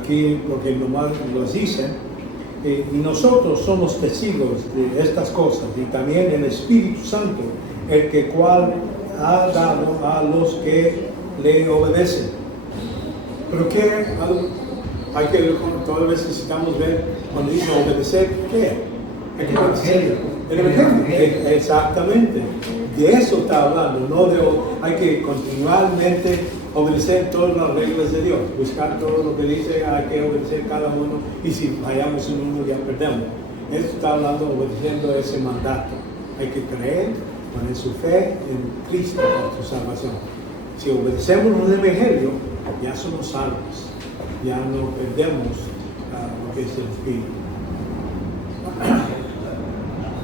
Aquí, porque nomás los dicen, y nosotros somos testigos de estas cosas, y también el Espíritu Santo, el que cual ha dado a los que le obedecen. Pero ¿qué? Hay que, todas veces necesitamos ver, cuando dice obedecer, ¿qué? El Evangelio. El Evangelio. Exactamente. De eso está hablando, no de, hay que continuamente obedecer todas las reglas de Dios, buscar todo lo que dice, hay que obedecer cada uno, y si fallamos en uno ya perdemos. Esto está hablando, obedeciendo ese mandato. Hay que creer, poner su fe en Cristo para tu salvación. Si obedecemos el Evangelio, ya somos salvos, ya no perdemos lo que es el Espíritu.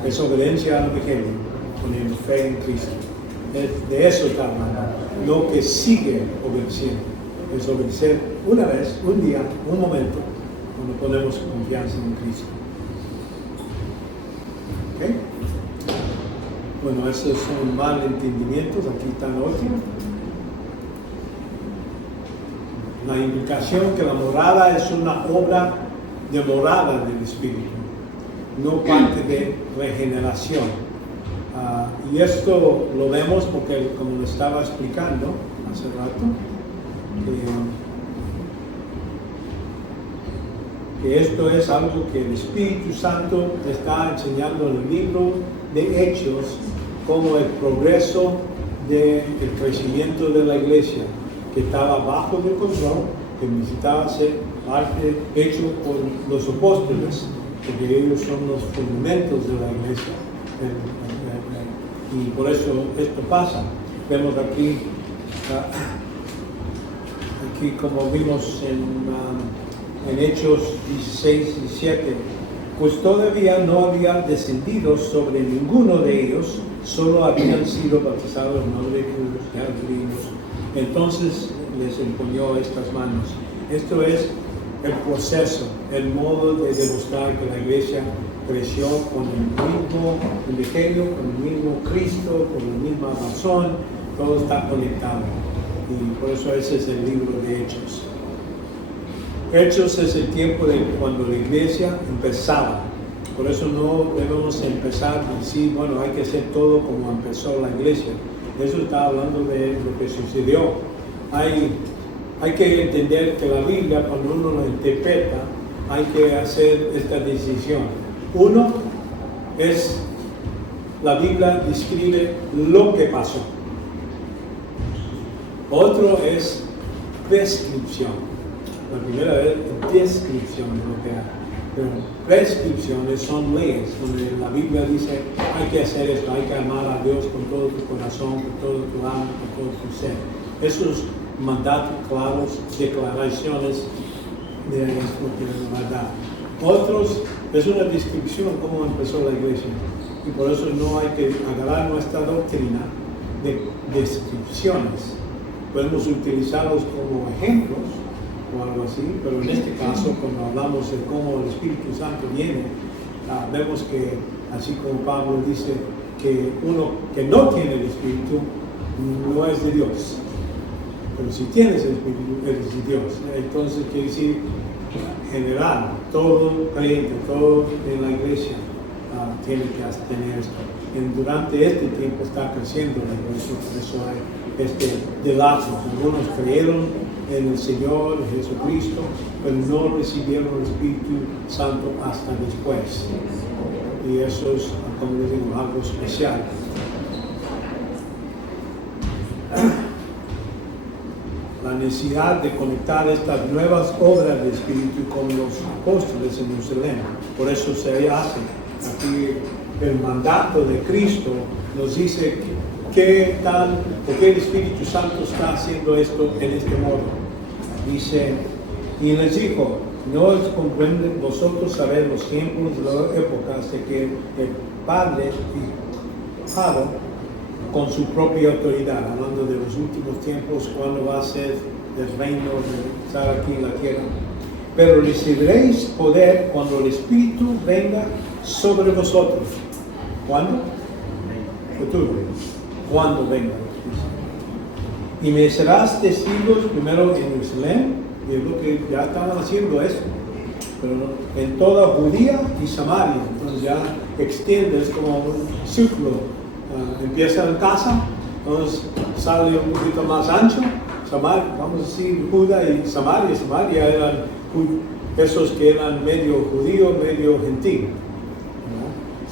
Es obediencia al Evangelio, poniendo fe en Cristo. De eso está hablando, lo que sigue obedeciendo. Es obedecer una vez, un día, un momento, cuando ponemos confianza en Cristo. ¿Okay? Bueno, esos son malentendimientos, aquí está el otro. La implicación que la morada es una obra de morada del Espíritu, no parte de regeneración. Y esto lo vemos porque, como lo estaba explicando hace rato, que esto es algo que el Espíritu Santo está enseñando en el libro de Hechos como el progreso del crecimiento de la iglesia, que estaba bajo el control, que necesitaba ser parte hecho por los apóstoles, porque ellos son los fundamentos de la iglesia. Y por eso esto pasa. Vemos aquí como vimos en Hechos 16 y 7, pues todavía no había descendido sobre ninguno de ellos, solo habían sido bautizados en nombre de Jesús, ya lo vimos. Entonces les imponió estas manos. Esto es el proceso, el modo de demostrar que la iglesia creció con el mismo Evangelio, con el mismo Cristo, con la misma razón, todo está conectado. Y por eso ese es el libro de Hechos. Hechos es el tiempo de cuando la iglesia empezaba. Por eso no debemos empezar y decir, bueno, hay que hacer todo como empezó la iglesia. Eso está hablando de lo que sucedió. Hay que entender que la Biblia, cuando uno la interpreta, hay que hacer esta decisión. Uno es, la Biblia describe lo que pasó. Otro es prescripción. La primera es descripción de lo que hay. Pero prescripciones son leyes, donde la Biblia dice, hay que hacer esto, hay que amar a Dios con todo tu corazón, con todo tu alma, con todo tu ser. Esos mandatos claros, declaraciones de lo que nos va a dar. Otros, es una descripción de cómo empezó la iglesia. Y por eso no hay que agarrar nuestra doctrina de descripciones. Podemos utilizarlos como ejemplos o algo así, pero en este caso, cuando hablamos de cómo el Espíritu Santo viene, vemos que, así como Pablo dice, que uno que no tiene el Espíritu no es de Dios. Pero si tienes el Espíritu, eres de Dios. Entonces, quiere decir, en general, todo creyente, todo en la iglesia, tiene que tener esto. Durante este tiempo está creciendo la iglesia, por eso hay de lazos. Algunos creyeron en el Señor Jesucristo, pero no recibieron el Espíritu Santo hasta después. Y eso es, como les digo, algo especial. La necesidad de conectar estas nuevas obras de Espíritu con los apóstoles en Jerusalén. Por eso se hace aquí el mandato de Cristo, nos dice qué tal, por qué el Espíritu Santo está haciendo esto en este modo. Dice, y les dijo, no os comprende vosotros saber los tiempos de las épocas de que el Padre fijado con su propia autoridad, hablando de los últimos tiempos, cuando va a ser el reino de estar aquí en la tierra. Pero recibiréis poder cuando el Espíritu venga sobre vosotros. ¿Cuándo? Futuro. Cuando venga. Y me serás testigos primero en Jerusalén, y es lo que ya estaban haciendo eso, pero en toda Judía y Samaria. Entonces ya extiendes como un círculo. Empieza en casa, entonces sale un poquito más ancho. Samaria, vamos a decir Judá y Samaria. Samaria eran esos que eran medio judío, medio gentil.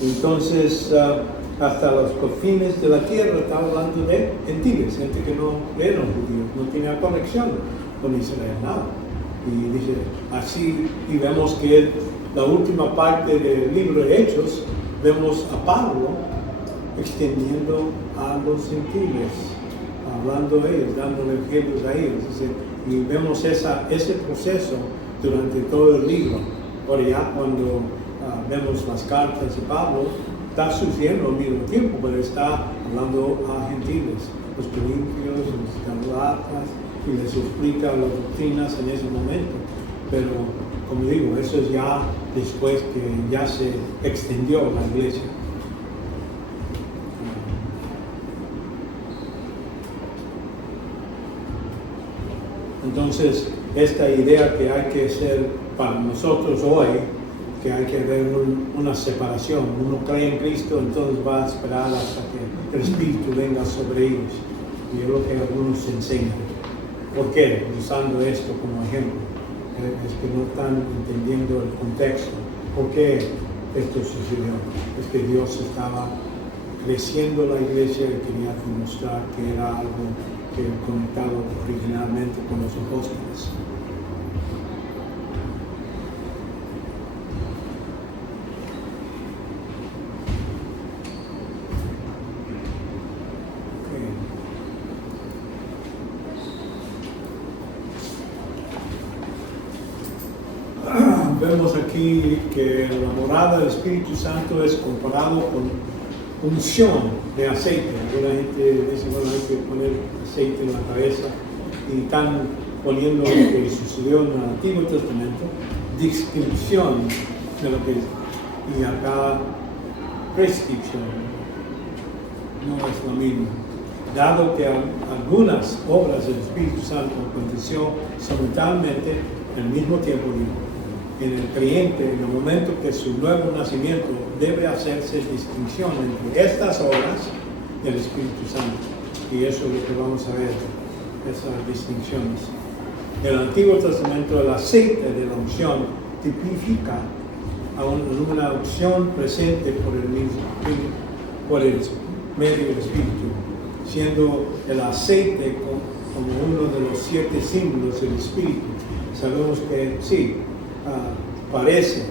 Entonces, hasta los confines de la tierra estaba hablando de gentiles, gente que no eran judíos, no tenía conexión con Israel, nada. Y dice, así, y vemos que la última parte del libro de Hechos, vemos a Pablo extendiendo a los gentiles, hablando de ellos, dándole ejemplos a ellos. Dice, y vemos ese proceso durante todo el libro. Ahora ya cuando vemos las cartas de Pablo, está sucediendo al mismo tiempo, pero está hablando a gentiles, los corintios, los galatas, y les explica las doctrinas en ese momento. Pero, como digo, eso es ya después que ya se extendió la iglesia. Entonces, esta idea que hay que hacer para nosotros hoy, que hay que ver una separación. Uno cree en Cristo, entonces va a esperar hasta que el Espíritu venga sobre ellos. Y es lo que algunos enseñan. ¿Por qué? Usando esto como ejemplo. Es que no están entendiendo el contexto. ¿Por qué esto sucedió? Es que Dios estaba creciendo la iglesia y quería demostrar que era algo que conectado originalmente con los apóstoles. Vemos aquí que la morada del Espíritu Santo es comparado con unción de aceite. Alguna gente dice, bueno, hay que poner aceite en la cabeza, y están poniendo lo que sucedió en el Antiguo Testamento, descripción de lo que es, y acá prescripción. No es lo mismo. dado que algunas obras del Espíritu Santo aconteció simultáneamente al mismo tiempo en el creyente, en el momento que su nuevo nacimiento, debe hacerse distinción entre estas obras del Espíritu Santo. Y eso es lo que vamos a ver, esas distinciones. En el Antiguo Testamento, el aceite de la unción tipifica a una unción presente por el medio del Espíritu, siendo el aceite como uno de los 7 símbolos del Espíritu. Sabemos que sí, parece,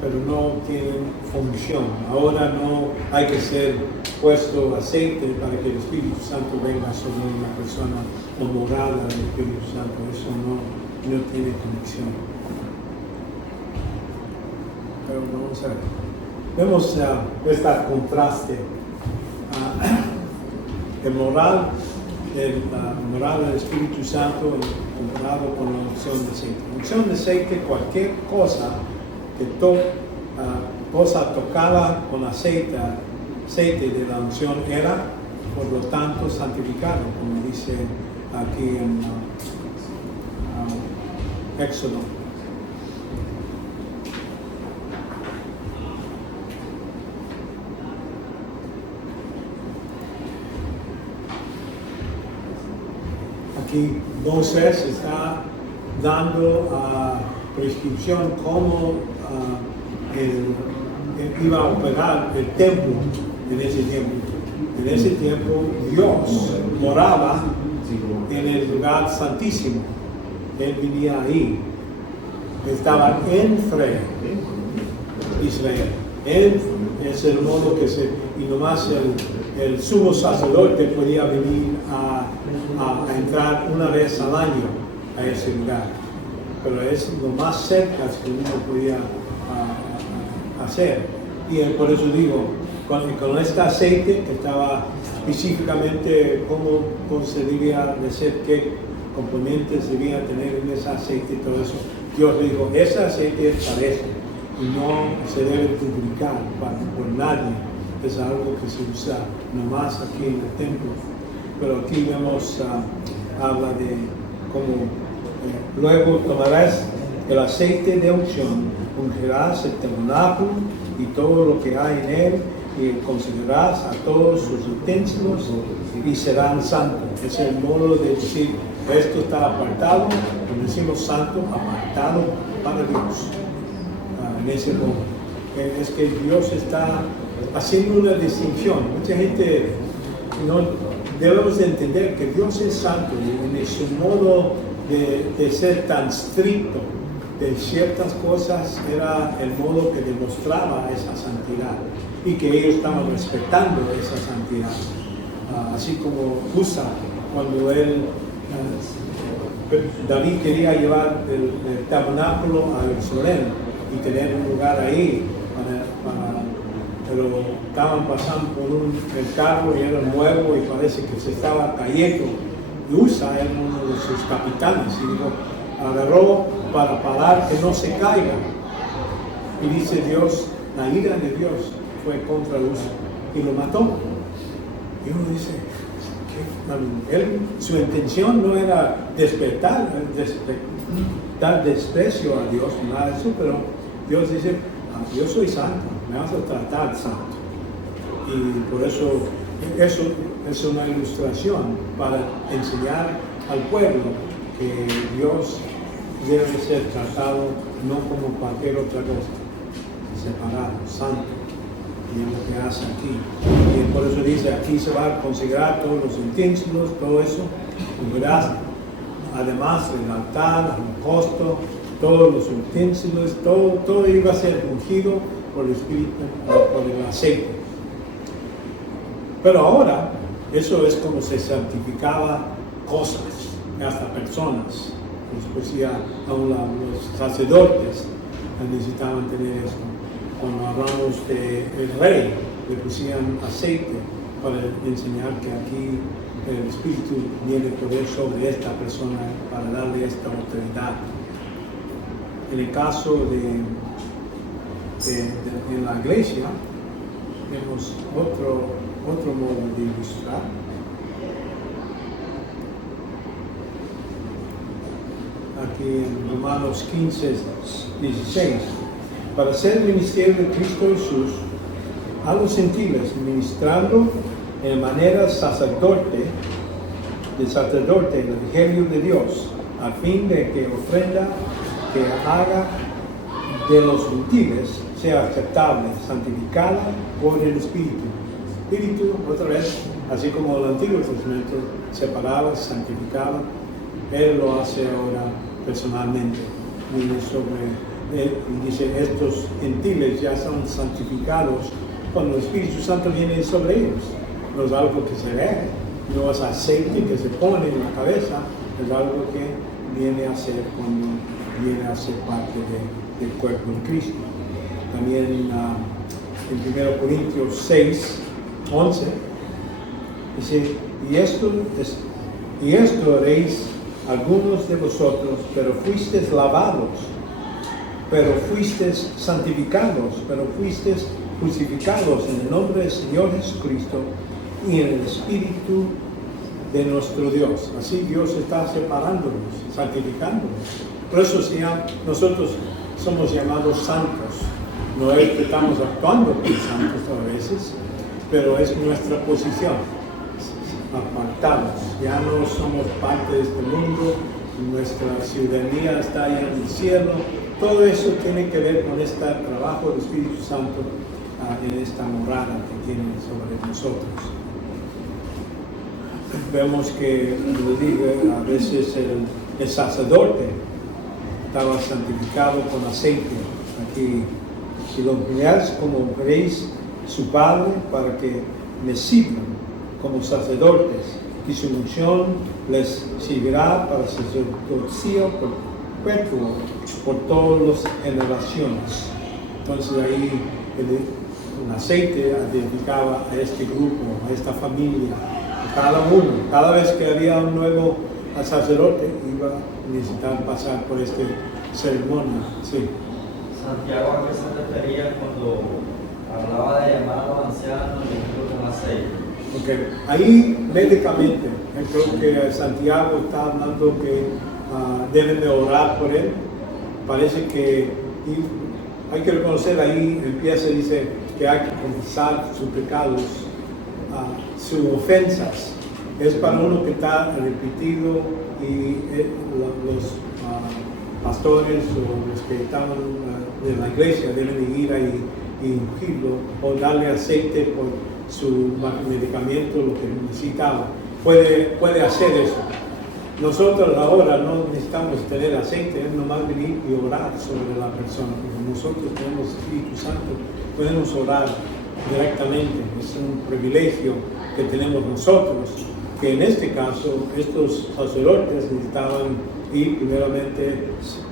pero no tienen función. Ahora no hay que ser puesto aceite para que el Espíritu Santo venga sobre una persona o morada del Espíritu Santo. Eso no tiene conexión. Pero vamos a ver. Vemos este contraste. El moral del Espíritu Santo comparado con la unción de aceite. La unción de aceite, cualquier cosa que cosa tocada con aceite de la unción era, por lo tanto, santificado, como dice aquí en Éxodo. Aquí Moisés está dando prescripción cómo iba a operar el templo en ese tiempo. En ese tiempo Dios moraba en el lugar santísimo. Él vivía ahí. Estaba entre Israel. Él es el modo y nomás el sumo sacerdote podía venir a entrar una vez al año a ese lugar. Pero es lo más cerca que uno podía hacer. Y por eso digo, con este aceite que estaba específicamente cómo se debía de ser, qué componentes debía tener en ese aceite y todo eso, Dios dijo, ese aceite es para eso y no se debe publicar por nadie. Es algo que se usa nomás aquí en el templo. Pero aquí vemos, habla de cómo luego tomarás el aceite de unción, ungirás el tabernáculo y todo lo que hay en él, y considerarás a todos sus utensilios y serán santos. Es el modo de decir, esto está apartado, cuando decimos santo, apartado para Dios. En ese modo. Es que Dios está haciendo una distinción. Mucha gente debemos de entender que Dios es santo y en su modo de ser tan estricto de ciertas cosas era el modo que demostraba esa santidad y que ellos estaban respetando esa santidad. Así como Usa, cuando David quería llevar el tabernáculo a Jerusalén y tener un lugar ahí pero estaban pasando por el carro y era nuevo y parece que se estaba cayendo. Y Usa era uno de sus capitanes y dijo, agarró para parar que no se caiga. Y dice Dios, la ira de Dios fue contra Usa y lo mató. Y uno dice, su intención no era dar desprecio a Dios, nada de eso, pero Dios dice, yo soy santo, me vas a tratar santo. Y por eso es una ilustración para enseñar al pueblo que Dios debe ser tratado no como cualquier otra cosa, separado, santo. Y es lo que hace aquí. Y por eso dice, aquí se va a considerar todos los utensilios, todo eso. Y verás, además del altar, el costo, todos los utensilios, todo iba a ser ungido por el Espíritu, por el aceite. Pero ahora, eso es como se santificaba cosas, hasta personas. Pues ya aún los sacerdotes necesitaban tener esto. Cuando hablamos del rey, le pusieron aceite para enseñar que aquí el Espíritu tiene poder sobre esta persona para darle esta autoridad. En el caso de la iglesia, tenemos otro modo de ilustrar. aquí en Romanos 15, 16. Para hacer el ministerio de Cristo Jesús a los gentiles, ministrando en manera sacerdote, el Evangelio de Dios, a fin de que ofrenda que haga de los gentiles sea aceptable, santificada por el Espíritu. Espíritu, otra vez, así como el Antiguo Testamento separaba, santificaba, Él lo hace ahora personalmente. Y dice, estos gentiles ya son santificados cuando el Espíritu Santo viene sobre ellos. No es algo que se ve, no es aceite que se pone en la cabeza, es algo que viene a ser cuando viene a ser parte del cuerpo de Cristo. También en 1 Corintios 6, 11, dice, y esto haréis algunos de vosotros, pero fuisteis lavados, pero fuisteis santificados, pero fuisteis justificados en el nombre del Señor Jesucristo y en el Espíritu de nuestro Dios. Así Dios está separándonos, santificándonos. Por eso nosotros somos llamados santos. No es que estamos actuando como santos a veces, pero es nuestra posición. Apartados. Ya no somos parte de este mundo, nuestra ciudadanía está allá en el cielo. Todo eso tiene que ver con este trabajo del Espíritu Santo en esta morada que tiene sobre nosotros. Vemos que, como digo, a veces el sacerdote estaba santificado con aceite. Aquí, si lo miráis como veréis su Padre, para que me sirvan como sacerdotes, y su unción les servirá para sacerdocio perpetuo por todas las generaciones. Entonces ahí el aceite identificaba a este grupo, a esta familia, a cada uno. Cada vez que había un nuevo sacerdote, iba a necesitar pasar por esta ceremonia. Sí. Santiago, ¿a qué se refería cuando hablaba de llamar a los ancianos y ejemplo con aceite? Okay. Ahí médicamente, yo creo que Santiago está hablando que deben de orar por él. Parece que hay que reconocer ahí, empieza y dice que hay que confesar sus pecados, sus ofensas. Es para uno que está repetido y los pastores o los que están en la iglesia deben de ir ahí y ungirlo o darle aceite por su medicamento, lo que necesitaba. Puede hacer eso. Nosotros ahora no necesitamos tener aceite, es nomás venir y orar sobre la persona. Porque nosotros tenemos Espíritu Santo, podemos orar directamente. Es un privilegio que tenemos nosotros, que en este caso estos sacerdotes necesitaban ir primeramente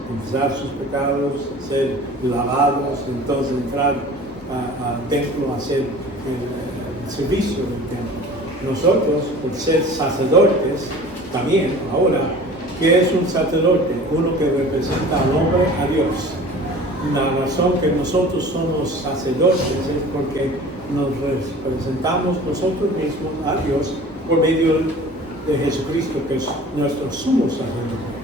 confesar sus pecados, ser lavados, entonces entrar al templo a hacer el servicio del templo. Nosotros, por ser sacerdotes, también ahora, ¿qué es un sacerdote? Uno que representa al hombre a Dios. La razón que nosotros somos sacerdotes es porque nos representamos nosotros mismos a Dios por medio de Jesucristo, que es nuestro sumo sacerdote.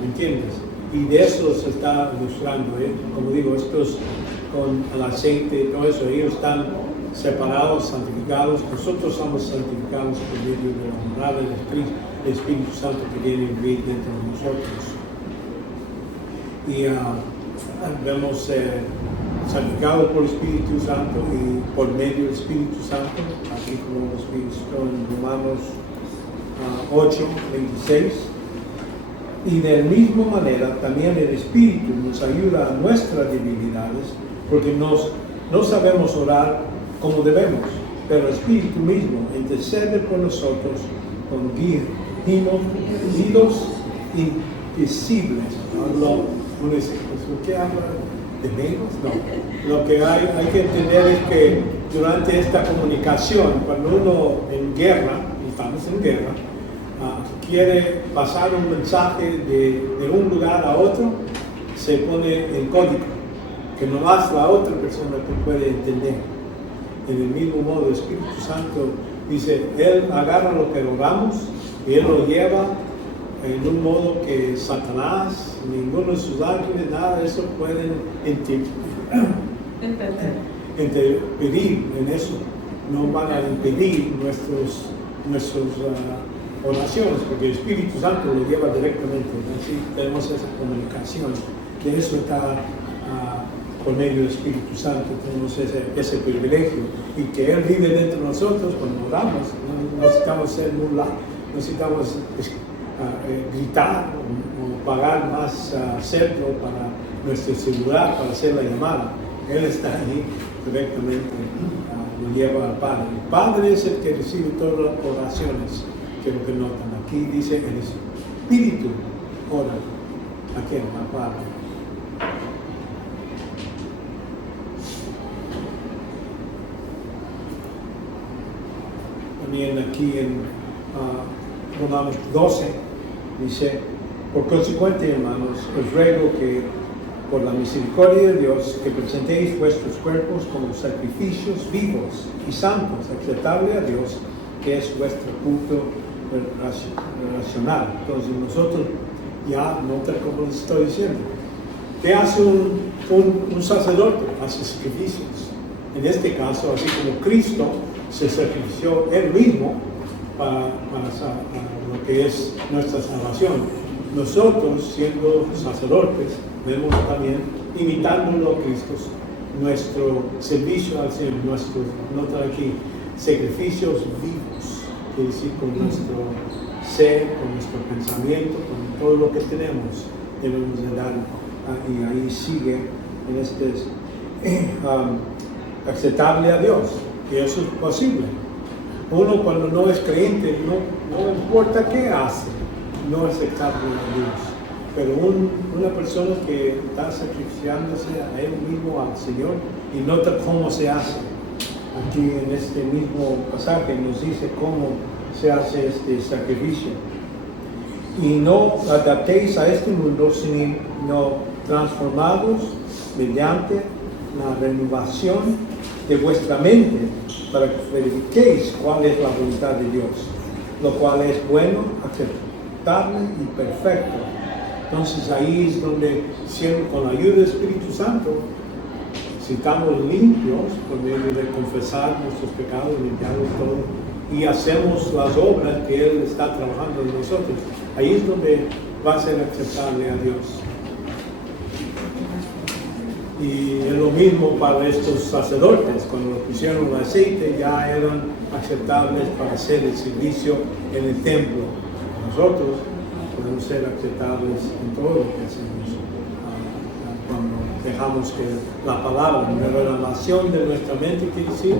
¿Me entiendes? Y de eso se está ilustrando, como digo, estos con el aceite y todo eso, ellos están separados, santificados. Nosotros somos santificados por medio de la morada del Espíritu Santo que viene a vivir dentro de nosotros. Y vemos santificados por el Espíritu Santo y por medio del Espíritu Santo, así como hemos visto en Romanos 8, 26. Y de la misma manera también el Espíritu nos ayuda a nuestras debilidades, porque no sabemos orar como debemos, pero el Espíritu mismo intercede por nosotros con gemidos invisibles. Uno dice, ¿qué habla? ¿De menos? No. Lo que hay que entender es que durante esta comunicación, cuando uno en guerra, y estamos en guerra, quiere pasar un mensaje de un lugar a otro, se pone en código, que nomás la otra persona que puede entender. En el mismo modo, el Espíritu Santo dice, Él agarra lo que rogamos y Él lo lleva en un modo que Satanás, ninguno de sus ángeles, nada de eso pueden interferir en eso. No van a impedir nuestras oraciones, porque el Espíritu Santo lo lleva directamente. Así tenemos esa comunicación. De eso está por medio del Espíritu Santo, tenemos ese privilegio. Y que Él vive dentro de nosotros cuando oramos. No necesitamos ser muy largos, no necesitamos gritar o pagar más cerdo para nuestro celular para hacer la llamada. Él está ahí directamente, lo lleva al Padre. El Padre es el que recibe todas las oraciones, que es lo que notan. Aquí dice el Espíritu ora. ¿A quién? Al Padre. También aquí en Romanos 12 dice: por consecuente, hermanos, os ruego que por la misericordia de Dios que presentéis vuestros cuerpos como sacrificios vivos y santos, aceptables a Dios, que es vuestro culto racional. Entonces nosotros ya nota como les estoy diciendo. ¿Qué hace un sacerdote? Hace sacrificios. En este caso, así como Cristo se sacrifició Él mismo para lo que es nuestra salvación. Nosotros, siendo sacerdotes, vemos también, imitándolo a Cristo, nuestro servicio al Señor, nota aquí, sacrificios vivos, que decir, con nuestro ser, con nuestro pensamiento, con todo lo que tenemos, debemos de dar, y ahí sigue en este aceptable a Dios, que eso es posible. Uno cuando no es creyente, no importa qué hace, no es aceptable a Dios. Pero una persona que está sacrificándose a Él mismo, al Señor, y nota cómo se hace. Aquí en este mismo pasaje nos dice cómo se hace este sacrificio. Y no adaptéis a este mundo, sino transformados mediante la renovación de vuestra mente, para que verifiquéis cuál es la voluntad de Dios, lo cual es bueno, aceptable y perfecto. Entonces ahí es donde, con la ayuda del Espíritu Santo, si estamos limpios por medio de confesar nuestros pecados, limpiarlos todo, y hacemos las obras que Él está trabajando en nosotros, ahí es donde va a ser aceptable a Dios. Y es lo mismo para estos sacerdotes, cuando pusieron el aceite ya eran aceptables para hacer el servicio en el templo. Nosotros podemos ser aceptables en todo lo que hacemos cuando dejamos que la palabra, la revelación de nuestra mente, quiere decir,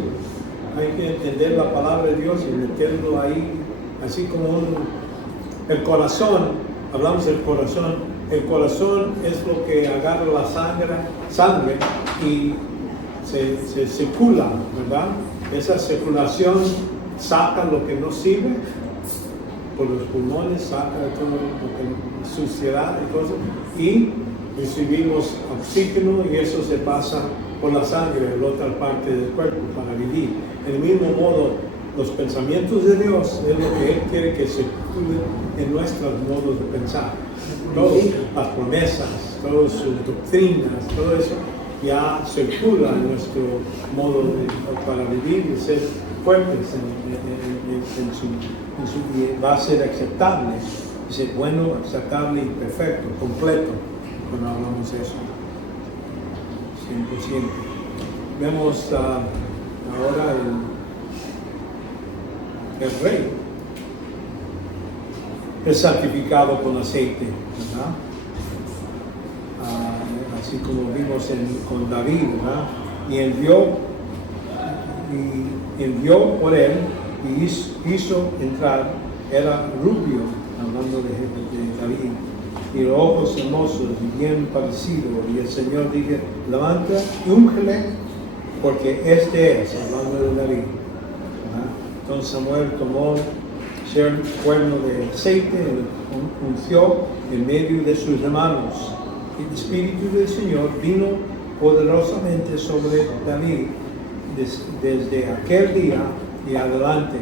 hay que entender la palabra de Dios y meterlo ahí, así como el corazón, hablamos del corazón. El corazón es lo que agarra la sangre y se circula, ¿verdad? Esa circulación saca lo que no sirve por los pulmones, saca todo lo que suciedad y cosas, y recibimos oxígeno y eso se pasa por la sangre a la otra parte del cuerpo para vivir. Del mismo modo, los pensamientos de Dios es lo que Él quiere que circule en nuestros modos de pensar. Todas las promesas, todas sus doctrinas, todo eso ya circula en nuestro modo para vivir y ser fuertes y va a ser aceptable, dice bueno, aceptable y perfecto, completo, cuando hablamos de eso, 100%. Vemos ahora el rey es santificado con aceite, ¿verdad? Así como vimos con David, ¿verdad? Y envió por él y hizo entrar, era rubio, hablando de David, y los ojos hermosos y bien parecidos, y el Señor dijo, levanta y úngele, porque este es, hablando de David, ¿verdad? Entonces Samuel tomó cuerno de aceite, unció en medio de sus hermanos. El Espíritu del Señor vino poderosamente sobre David desde aquel día y adelante.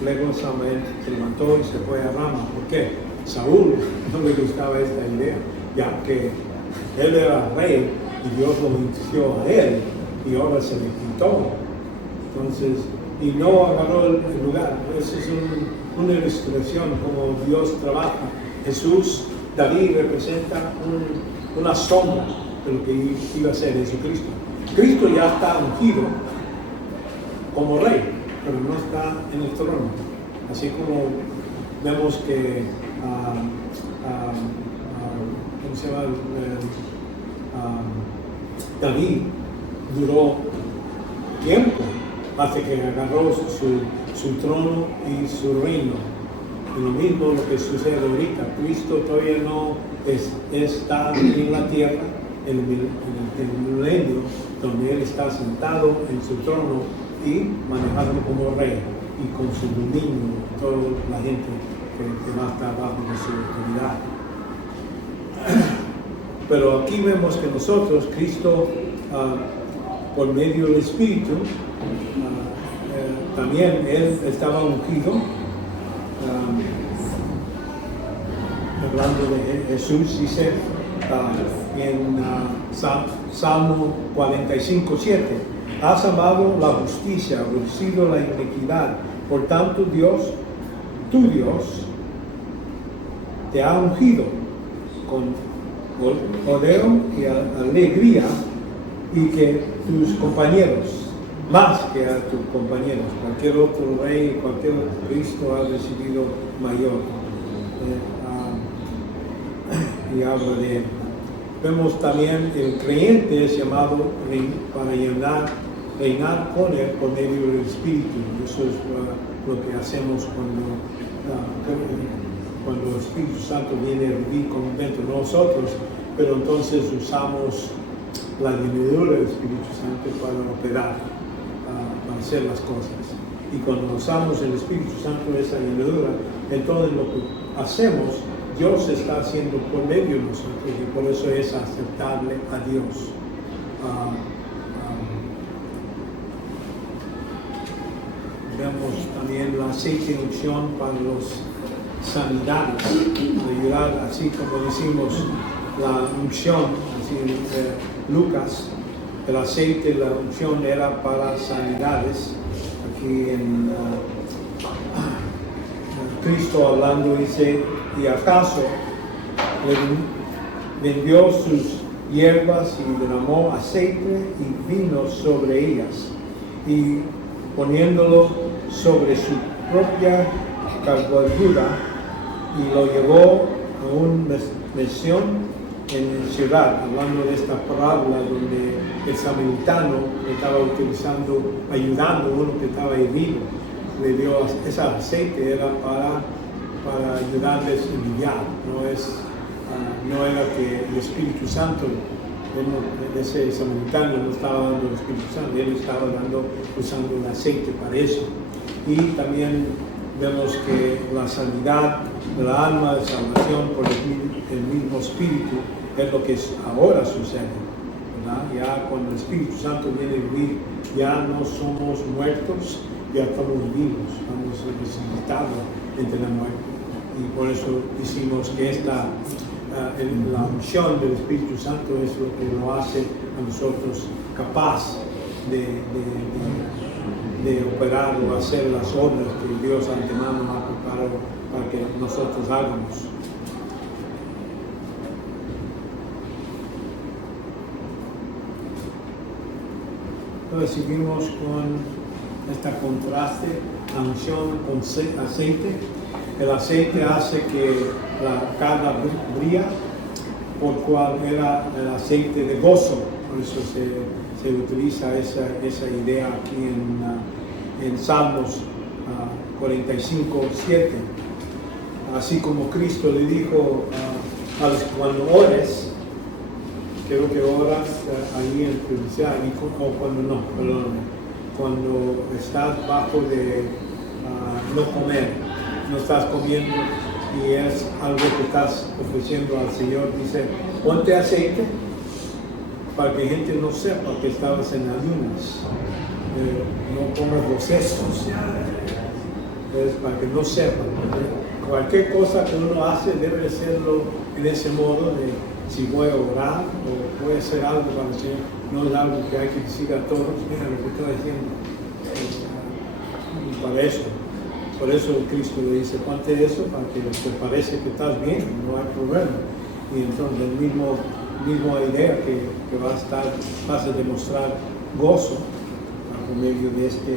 Luego Samuel se levantó y se fue a Rama. ¿Por qué? Saúl no le gustaba esta idea, ya que él era rey y Dios lo ungió a él y ahora se le quitó. Entonces, y no agarró el lugar. Esa es una ilustración como Dios trabaja. Jesús, David representa una sombra de lo que iba a ser Jesucristo. Cristo ya está ungido como rey, pero no está en el trono. Así como vemos que ¿cómo se llama? David duró tiempo hasta que agarró su trono y su reino. Y lo mismo lo que sucede ahorita. Cristo todavía no está en la tierra, en el milenio, donde Él está sentado en su trono y manejando como rey y con su dominio, toda la gente que va a estar bajo de su autoridad. Pero aquí vemos que nosotros, Cristo, por medio del Espíritu, también Él estaba ungido. Hablando de Jesús, dice en Salmo 45:7, has amado la justicia, aborrecido la iniquidad. Por tanto, Dios, tu Dios, te ha ungido con poder y alegría, y que tus compañeros, más que a tus compañeros, cualquier otro rey, cualquier Cristo ha recibido mayor. Y habla de él. Vemos también el creyente es llamado para reinar con él por medio del Espíritu. Eso es lo que hacemos cuando el Espíritu Santo viene a vivir dentro de nosotros, pero entonces usamos la llenadura del Espíritu Santo para operar, para hacer las cosas. Y cuando usamos el Espíritu Santo, esa llenadura, entonces lo que hacemos, Dios está haciendo por medio de nosotros, y por eso es aceptable a Dios. Vemos también la aceite de unción para las sanidades, para ayudar, así como decimos la unción, así en Lucas, el aceite de la unción era para sanidades. Aquí en Cristo hablando dice, y acaso vendió sus hierbas y derramó aceite y vino sobre ellas, y poniéndolo sobre su propia cabalgadura, y lo llevó a una misión en la ciudad, hablando de esta parábola donde el samaritano estaba utilizando, ayudando a uno que estaba herido, le dio ese aceite, era para ayudarles a aliviar, no era que el Espíritu Santo, ese samaritano no estaba dando el Espíritu Santo, él estaba usando el aceite para eso. Y también vemos que la sanidad del alma, de salvación por el mismo Espíritu, es lo que ahora sucede, ¿verdad? Ya cuando el Espíritu Santo viene a vivir, ya no somos muertos, ya estamos vivos, estamos resucitados entre la muerte. Y por eso decimos que la unción del Espíritu Santo es lo que lo hace a nosotros capaz de operar o hacer las obras que Dios antemano ha preparado para que nosotros hagamos. Entonces seguimos con este contraste, la unción con aceite. El aceite hace que la carga brilla, por cual era el aceite de gozo. Por eso se utiliza esa idea aquí en Salmos 45:7. Así como Cristo le dijo cuando ores, quiero que oras ahí en privacidad, o cuando estás bajo de no comer, no estás comiendo y es algo que estás ofreciendo al Señor, dice, ponte aceite para que gente no sepa que estabas en ayunas, no comas los cestos, para que no sepan, cualquier cosa que uno hace debe hacerlo en ese modo de si voy a orar o voy a hacer algo para el Señor, no es algo que hay que decir a todos, mira lo que estoy haciendo. Para eso. Por eso Cristo le dice, ponte eso para que te parece que estás bien, no hay problema. Y entonces la misma idea que vas a demostrar gozo por medio de este.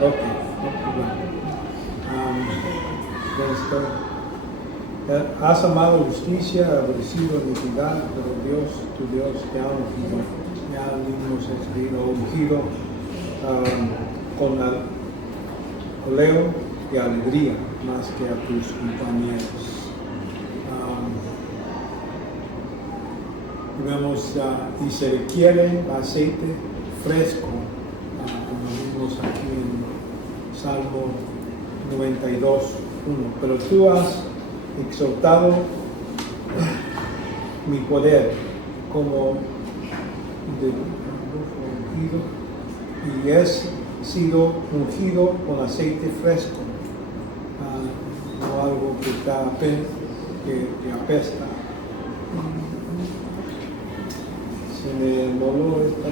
Ok, has amado justicia, aborrecido iniquidad, pero Dios, tu Dios, te ha ungido, ungido con oleo y alegría más que a tus compañeros. Vemos, y se requiere aceite fresco, como vimos aquí en Salmo 92, 1. Pero tú has exaltado mi poder como de ungido, y es sido ungido con aceite fresco, no algo que apesta. Se me voló esta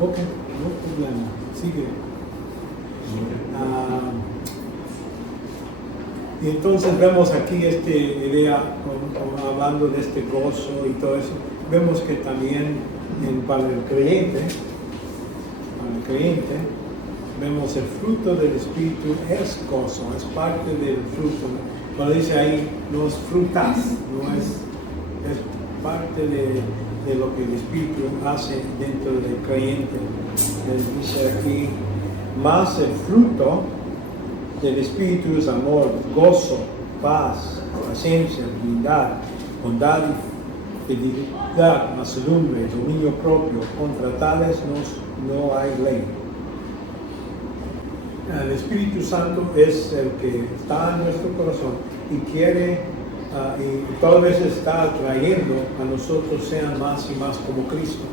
ok, no problema, sigue. Y entonces vemos aquí esta idea, hablando de este gozo y todo eso, vemos que también para el creyente, vemos el fruto del Espíritu es gozo, es parte del fruto. Cuando dice ahí, no es frutas, no es parte de lo que el Espíritu hace dentro del creyente. Él dice aquí, más el fruto del Espíritu es amor, gozo, paz, paciencia, bondad, fidelidad, mansedumbre, dominio propio. Contra tales no hay ley. El Espíritu Santo es el que está en nuestro corazón y quiere y todas veces está atrayendo a nosotros sean más y más como Cristo.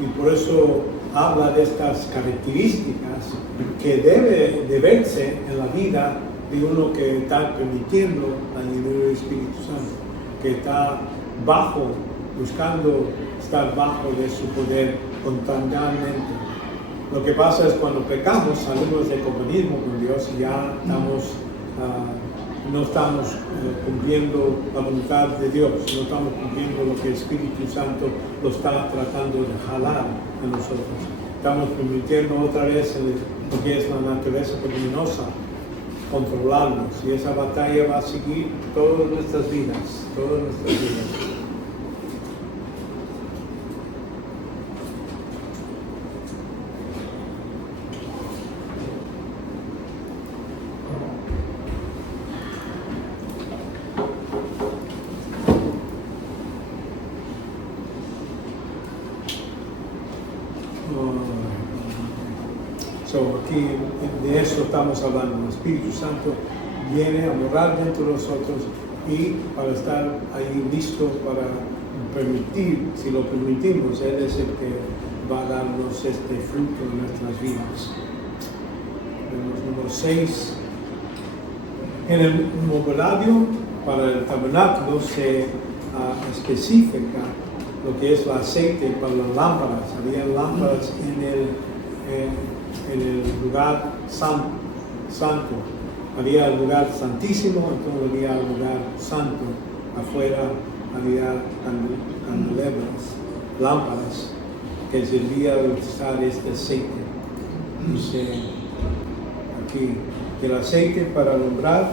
Y por eso habla de estas características que debe de verse en la vida de uno que está permitiendo la llenura del Espíritu Santo, que está buscando estar bajo de su poder constantemente. Lo que pasa es cuando pecamos, salimos del comunismo con Dios y ya no estamos cumpliendo la voluntad de Dios, no estamos cumpliendo lo que el Espíritu Santo lo está tratando de jalar a nosotros. Estamos permitiendo otra vez lo que es la naturaleza pecaminosa controlarnos, y esa batalla va a seguir todas nuestras vidas, Aquí de eso estamos hablando. El Espíritu Santo viene a morar dentro de nosotros y para estar ahí listo para permitir, si lo permitimos, Él es el que va a darnos este fruto en nuestras vidas. Número 6. En el mobiliario para el tabernáculo se especifica lo que es el aceite para las lámparas. Había lámparas en el lugar santo. Había el lugar santísimo, entonces había el lugar santo. Afuera había candelabros, lámparas, que servía de usar este aceite. Dice aquí que el aceite para alumbrar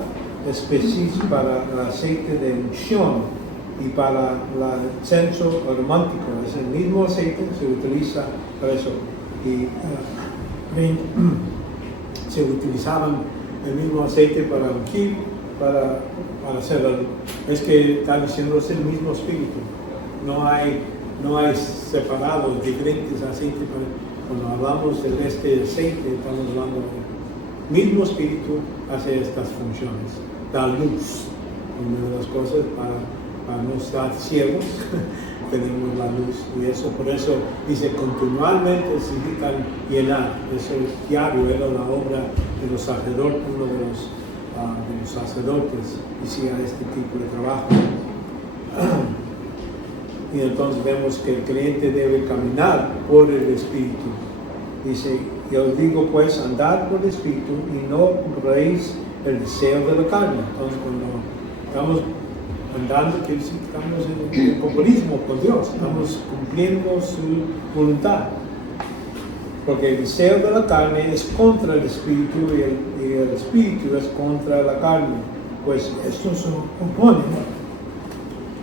es específico para el aceite de unción y para el censo aromático. Es el mismo aceite, se utiliza para eso. Y se utilizaban el mismo aceite para ungir para hacerlo. Es que está diciendo es el mismo espíritu. No hay separados, diferentes aceites. Cuando hablamos del aceite, estamos hablando del mismo espíritu hace estas funciones. Da luz. Una de las cosas para no estar ciegos, tenemos la luz. Y eso, por eso dice, continuamente se necesitan llenar. Eso diario era la obra de los sacerdotes, uno de los sacerdotes hacía este tipo de trabajo. Y entonces vemos que el creyente debe caminar por el Espíritu. Dice, yo os digo pues, andad por el Espíritu y no cumpláis el deseo de la carne. Entonces cuando estamos andando, quiere decir que estamos en el comunismo con Dios, estamos cumpliendo su voluntad. Porque el deseo de la carne es contra el Espíritu y el Espíritu es contra la carne. Pues estos se oponen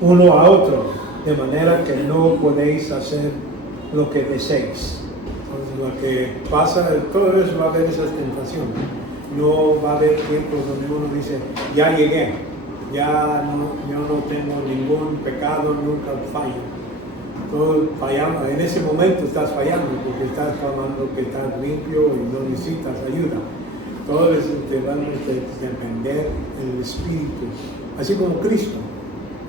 uno a otro, de manera que no podéis hacer lo que deseéis. Entonces lo que pasa, todo eso va a haber esas tentaciones. No va a haber tiempos donde uno dice, ya llegué, yo no tengo ningún pecado, nunca fallo. Todo fallando, en ese momento estás fallando porque estás clamando que estás limpio y no necesitas ayuda. Todo es realmente depender del Espíritu, así como Cristo.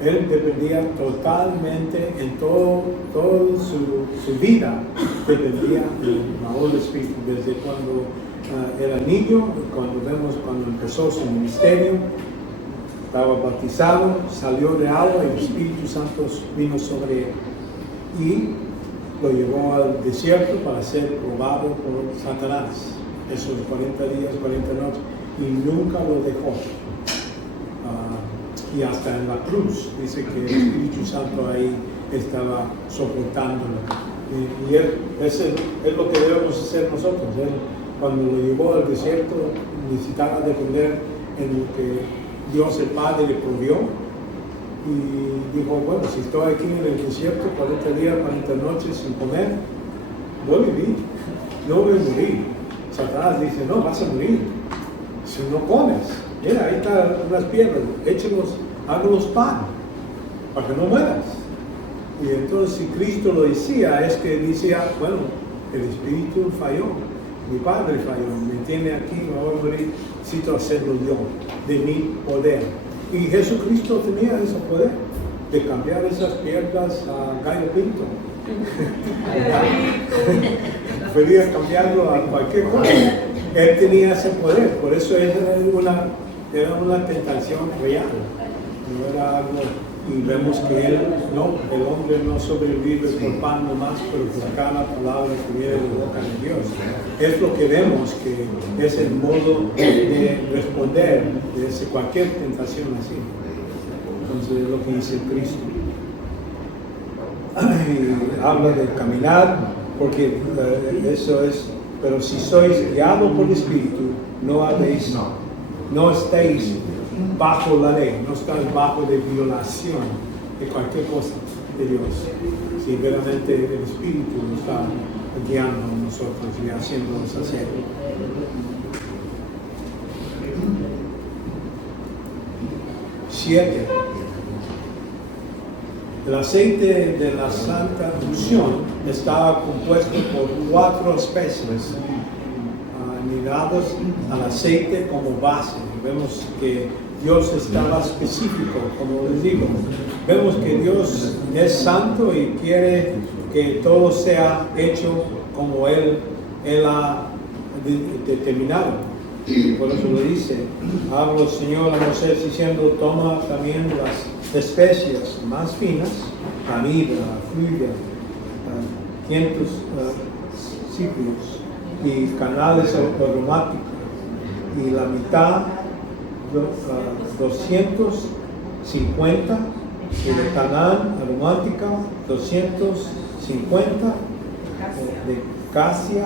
Él dependía totalmente en todo su vida, dependía del amor del Espíritu. Desde cuando era niño, cuando empezó su ministerio, estaba bautizado, salió de agua y el Espíritu Santo vino sobre él. Y lo llevó al desierto para ser probado por Satanás. Esos 40 días, 40 noches, y nunca lo dejó. Y hasta en la cruz, dice que el Espíritu Santo ahí estaba soportándolo. Y es lo que debemos hacer nosotros. Él, cuando lo llevó al desierto, necesitaba depender en lo que Dios el Padre le provió. Y dijo, bueno, si estoy aquí en el desierto 40 días, 40 noches sin comer, voy a vivir, no voy a morir. Satanás dice, no, vas a morir si no comes. Mira, ahí están unas piedras, échelos, hágalos pan, para que no mueras. Y entonces si Cristo lo decía, es que decía, bueno, el Espíritu falló, mi Padre falló, me tiene aquí, me voy a morir, necesito hacerlo yo, de mi poder. Y Jesucristo tenía ese poder de cambiar esas piedras a gallo pinto. Podía cambiarlo a cualquier cosa. Él tenía ese poder, por eso era una tentación real. No era algo, y vemos que el hombre no sobrevive por pan nomás, pero por cada palabra que viene de la boca de Dios. Es lo que vemos, que es el modo de responder de cualquier tentación así. Entonces es lo que dice Cristo. Y habla de caminar, porque eso es, pero si sois guiados por el Espíritu, no estéis bajo la ley, no estáis bajo de violación de cualquier cosa de Dios. Si verdaderamente el Espíritu nos está guiando a nosotros y haciéndonos hacer. Siete. El aceite de la Santa Unción estaba compuesto por 4 especies anidados al aceite como base. Vemos que Dios estaba específico, como les digo. Vemos que Dios es santo y quiere que todo sea hecho como Él ha determinado. Por eso lo dice, habla el Señor a Moisés diciendo, toma también las especias más finas, anida, fluida, 500 ciclos y canales aromáticos, y la mitad 250, y de canal aromática 250, de casia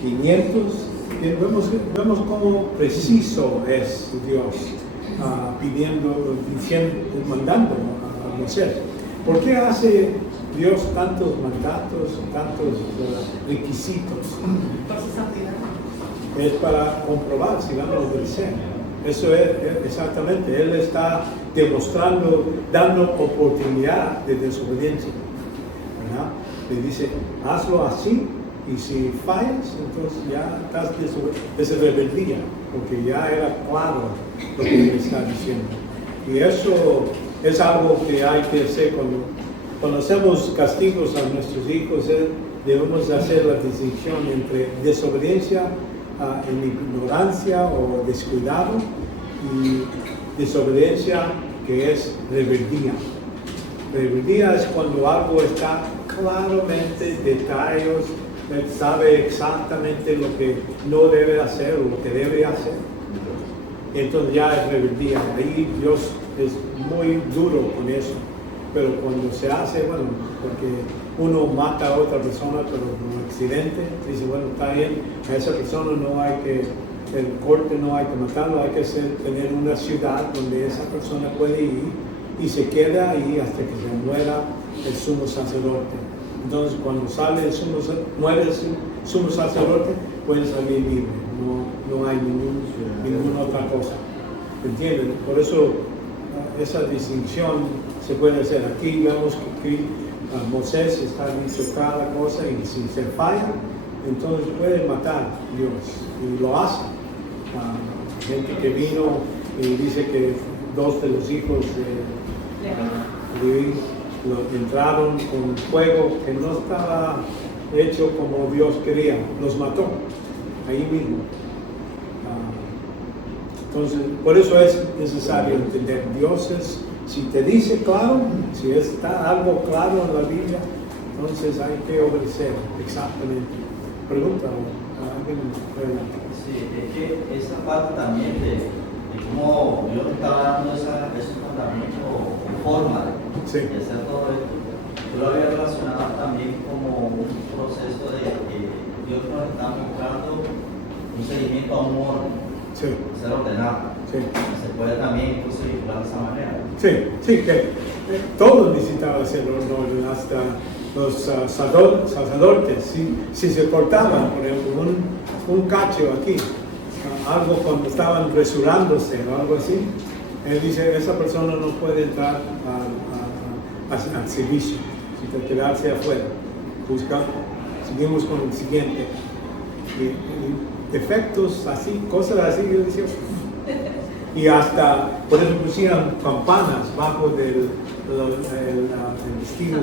500. Vemos cómo preciso es Dios mandando a Moisés. ¿Por qué hace Dios tantos mandatos, tantos requisitos? Es para comprobar si vamos a obedecer. Eso es exactamente. Él está demostrando, dando oportunidad de desobediencia, ¿verdad? Le dice, hazlo así, y si fallas, entonces ya estás es rebeldía, porque ya era claro lo que él está diciendo. Y eso es algo que hay que hacer cuando hacemos castigos a nuestros hijos. Debemos hacer la distinción entre desobediencia en ignorancia o descuidado y desobediencia que es rebeldía. Rebeldía es cuando algo está claramente detalles, sabe exactamente lo que no debe hacer o lo que debe hacer. Entonces ya es rebeldía. Ahí Dios es muy duro con eso. Pero cuando se hace, bueno, porque uno mata a otra persona, pero por un accidente, dice, bueno, está bien, a esa persona no hay que, el corte no hay que matarlo, hay que tener una ciudad donde esa persona puede ir y se queda ahí hasta que se muera el sumo sacerdote. Entonces, cuando muere el sumo sacerdote, puede salir libre, no hay ninguna otra cosa. ¿Entienden? Por eso esa distinción se puede hacer. Aquí vemos que Moisés está dicho cada cosa y si se falla, entonces puede matar a Dios y lo hace. Gente que vino y dice que 2 de los hijos de Leví entraron con fuego que no estaba hecho como Dios quería, los mató ahí mismo. Entonces, por eso es necesario entender, si te dice claro, si está algo claro en la Biblia, entonces hay que obedecer exactamente. Pregunta a alguien. Sí, es que esa parte también de cómo Dios te estaba dando esos mandamientos o forma de hacer todo esto, yo lo había relacionado también como un proceso de que Dios nos está mostrando un seguimiento a un orden, ser ordenado. Se puede también incluso vincular de esa manera. Sí, que todos necesitaban hacerlo, hasta los sacerdotes, si se cortaban, por ejemplo, un cacho aquí, algo cuando estaban resurándose o algo así, él dice, esa persona no puede entrar al servicio, sino quedarse afuera. Seguimos con el siguiente. Y efectos así, cosas así, yo decía, y hasta, por eso pusieron campanas bajo el vestido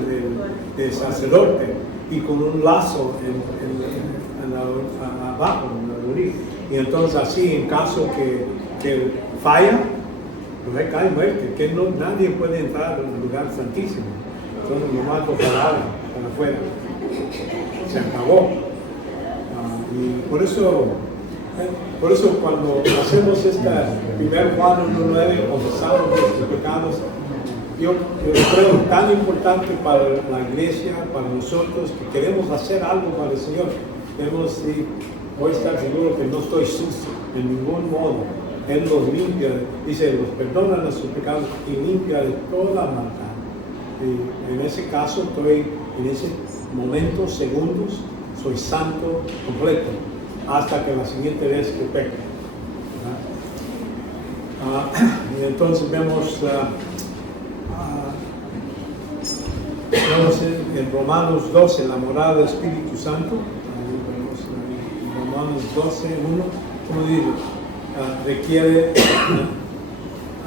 del sacerdote y con un lazo abajo, en la orilla. Y entonces así, en caso que falla, pues cae muerte, que nadie puede entrar al lugar santísimo. Entonces nomás lo pararon para afuera. Se acabó. Y por eso cuando hacemos esta 1 Juan 1:9, confesamos nuestros pecados, yo creo tan importante para la iglesia, para nosotros, que queremos hacer algo para el Señor. Debemos decir, voy a estar seguro que no estoy sucio en ningún modo. Él los limpia, dice, los perdona nuestros pecados y limpia de toda maldad. Y en ese caso estoy, en ese momento, segundos, soy santo completo, hasta que la siguiente vez que peque. Y entonces vemos en Romanos 12, la morada del Espíritu Santo. Vemos en Romanos 12, 1, como digo, requiere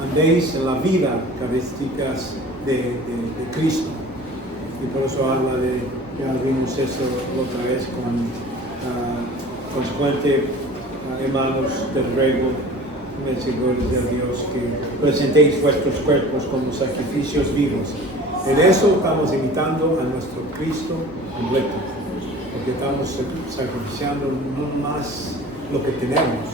andéis en la vida características de Cristo. Y por eso habla de, ya vimos eso otra vez con consecuente, hermanos del griego, merecedores de Dios, que presentéis vuestros cuerpos como sacrificios vivos. En eso estamos imitando a nuestro Cristo completo, porque estamos sacrificando no más lo que tenemos,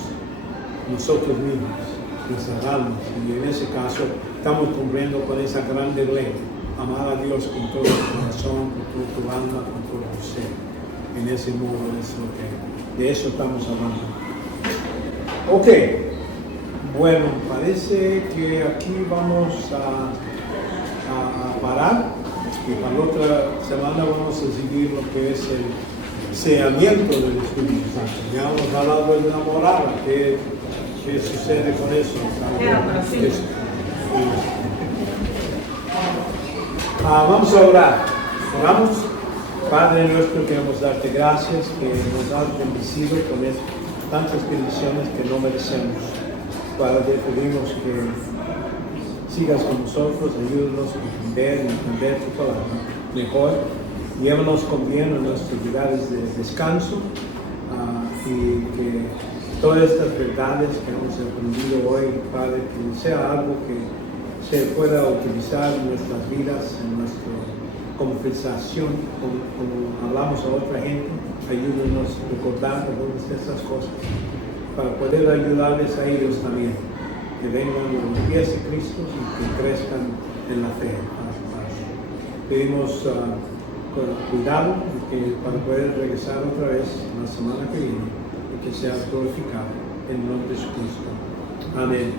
nosotros mismos, nuestras almas, y en ese caso estamos cumpliendo con esa grande ley, amar a Dios con todo tu corazón, con toda tu alma, con todo tu ser. En ese modo es lo que, de eso estamos hablando. Ok, bueno, parece que aquí vamos a parar y para la otra semana vamos a seguir lo que es el sellamiento del Espíritu Santo. Ya hemos hablado de la morada, que ¿Qué sucede con eso? Vamos a orar. Oramos. Padre nuestro, queremos darte gracias que nos has bendecido con tantas bendiciones que no merecemos. Padre, te pedimos que sigas con nosotros, ayúdanos a entender tu palabra mejor. Llévanos con bien a nuestros lugares de descanso y que todas estas verdades que hemos aprendido hoy, Padre, que sea algo que se pueda utilizar en nuestras vidas, en nuestra conversación, como hablamos a otra gente. Ayúdanos a recordar todas estas cosas para poder ayudarles a ellos también, que vengan a los pies de Cristo y que crezcan en la fe. Pedimos cuidado para poder regresar otra vez la semana que viene y que sea glorificado en el nombre de Jesucristo. Amén.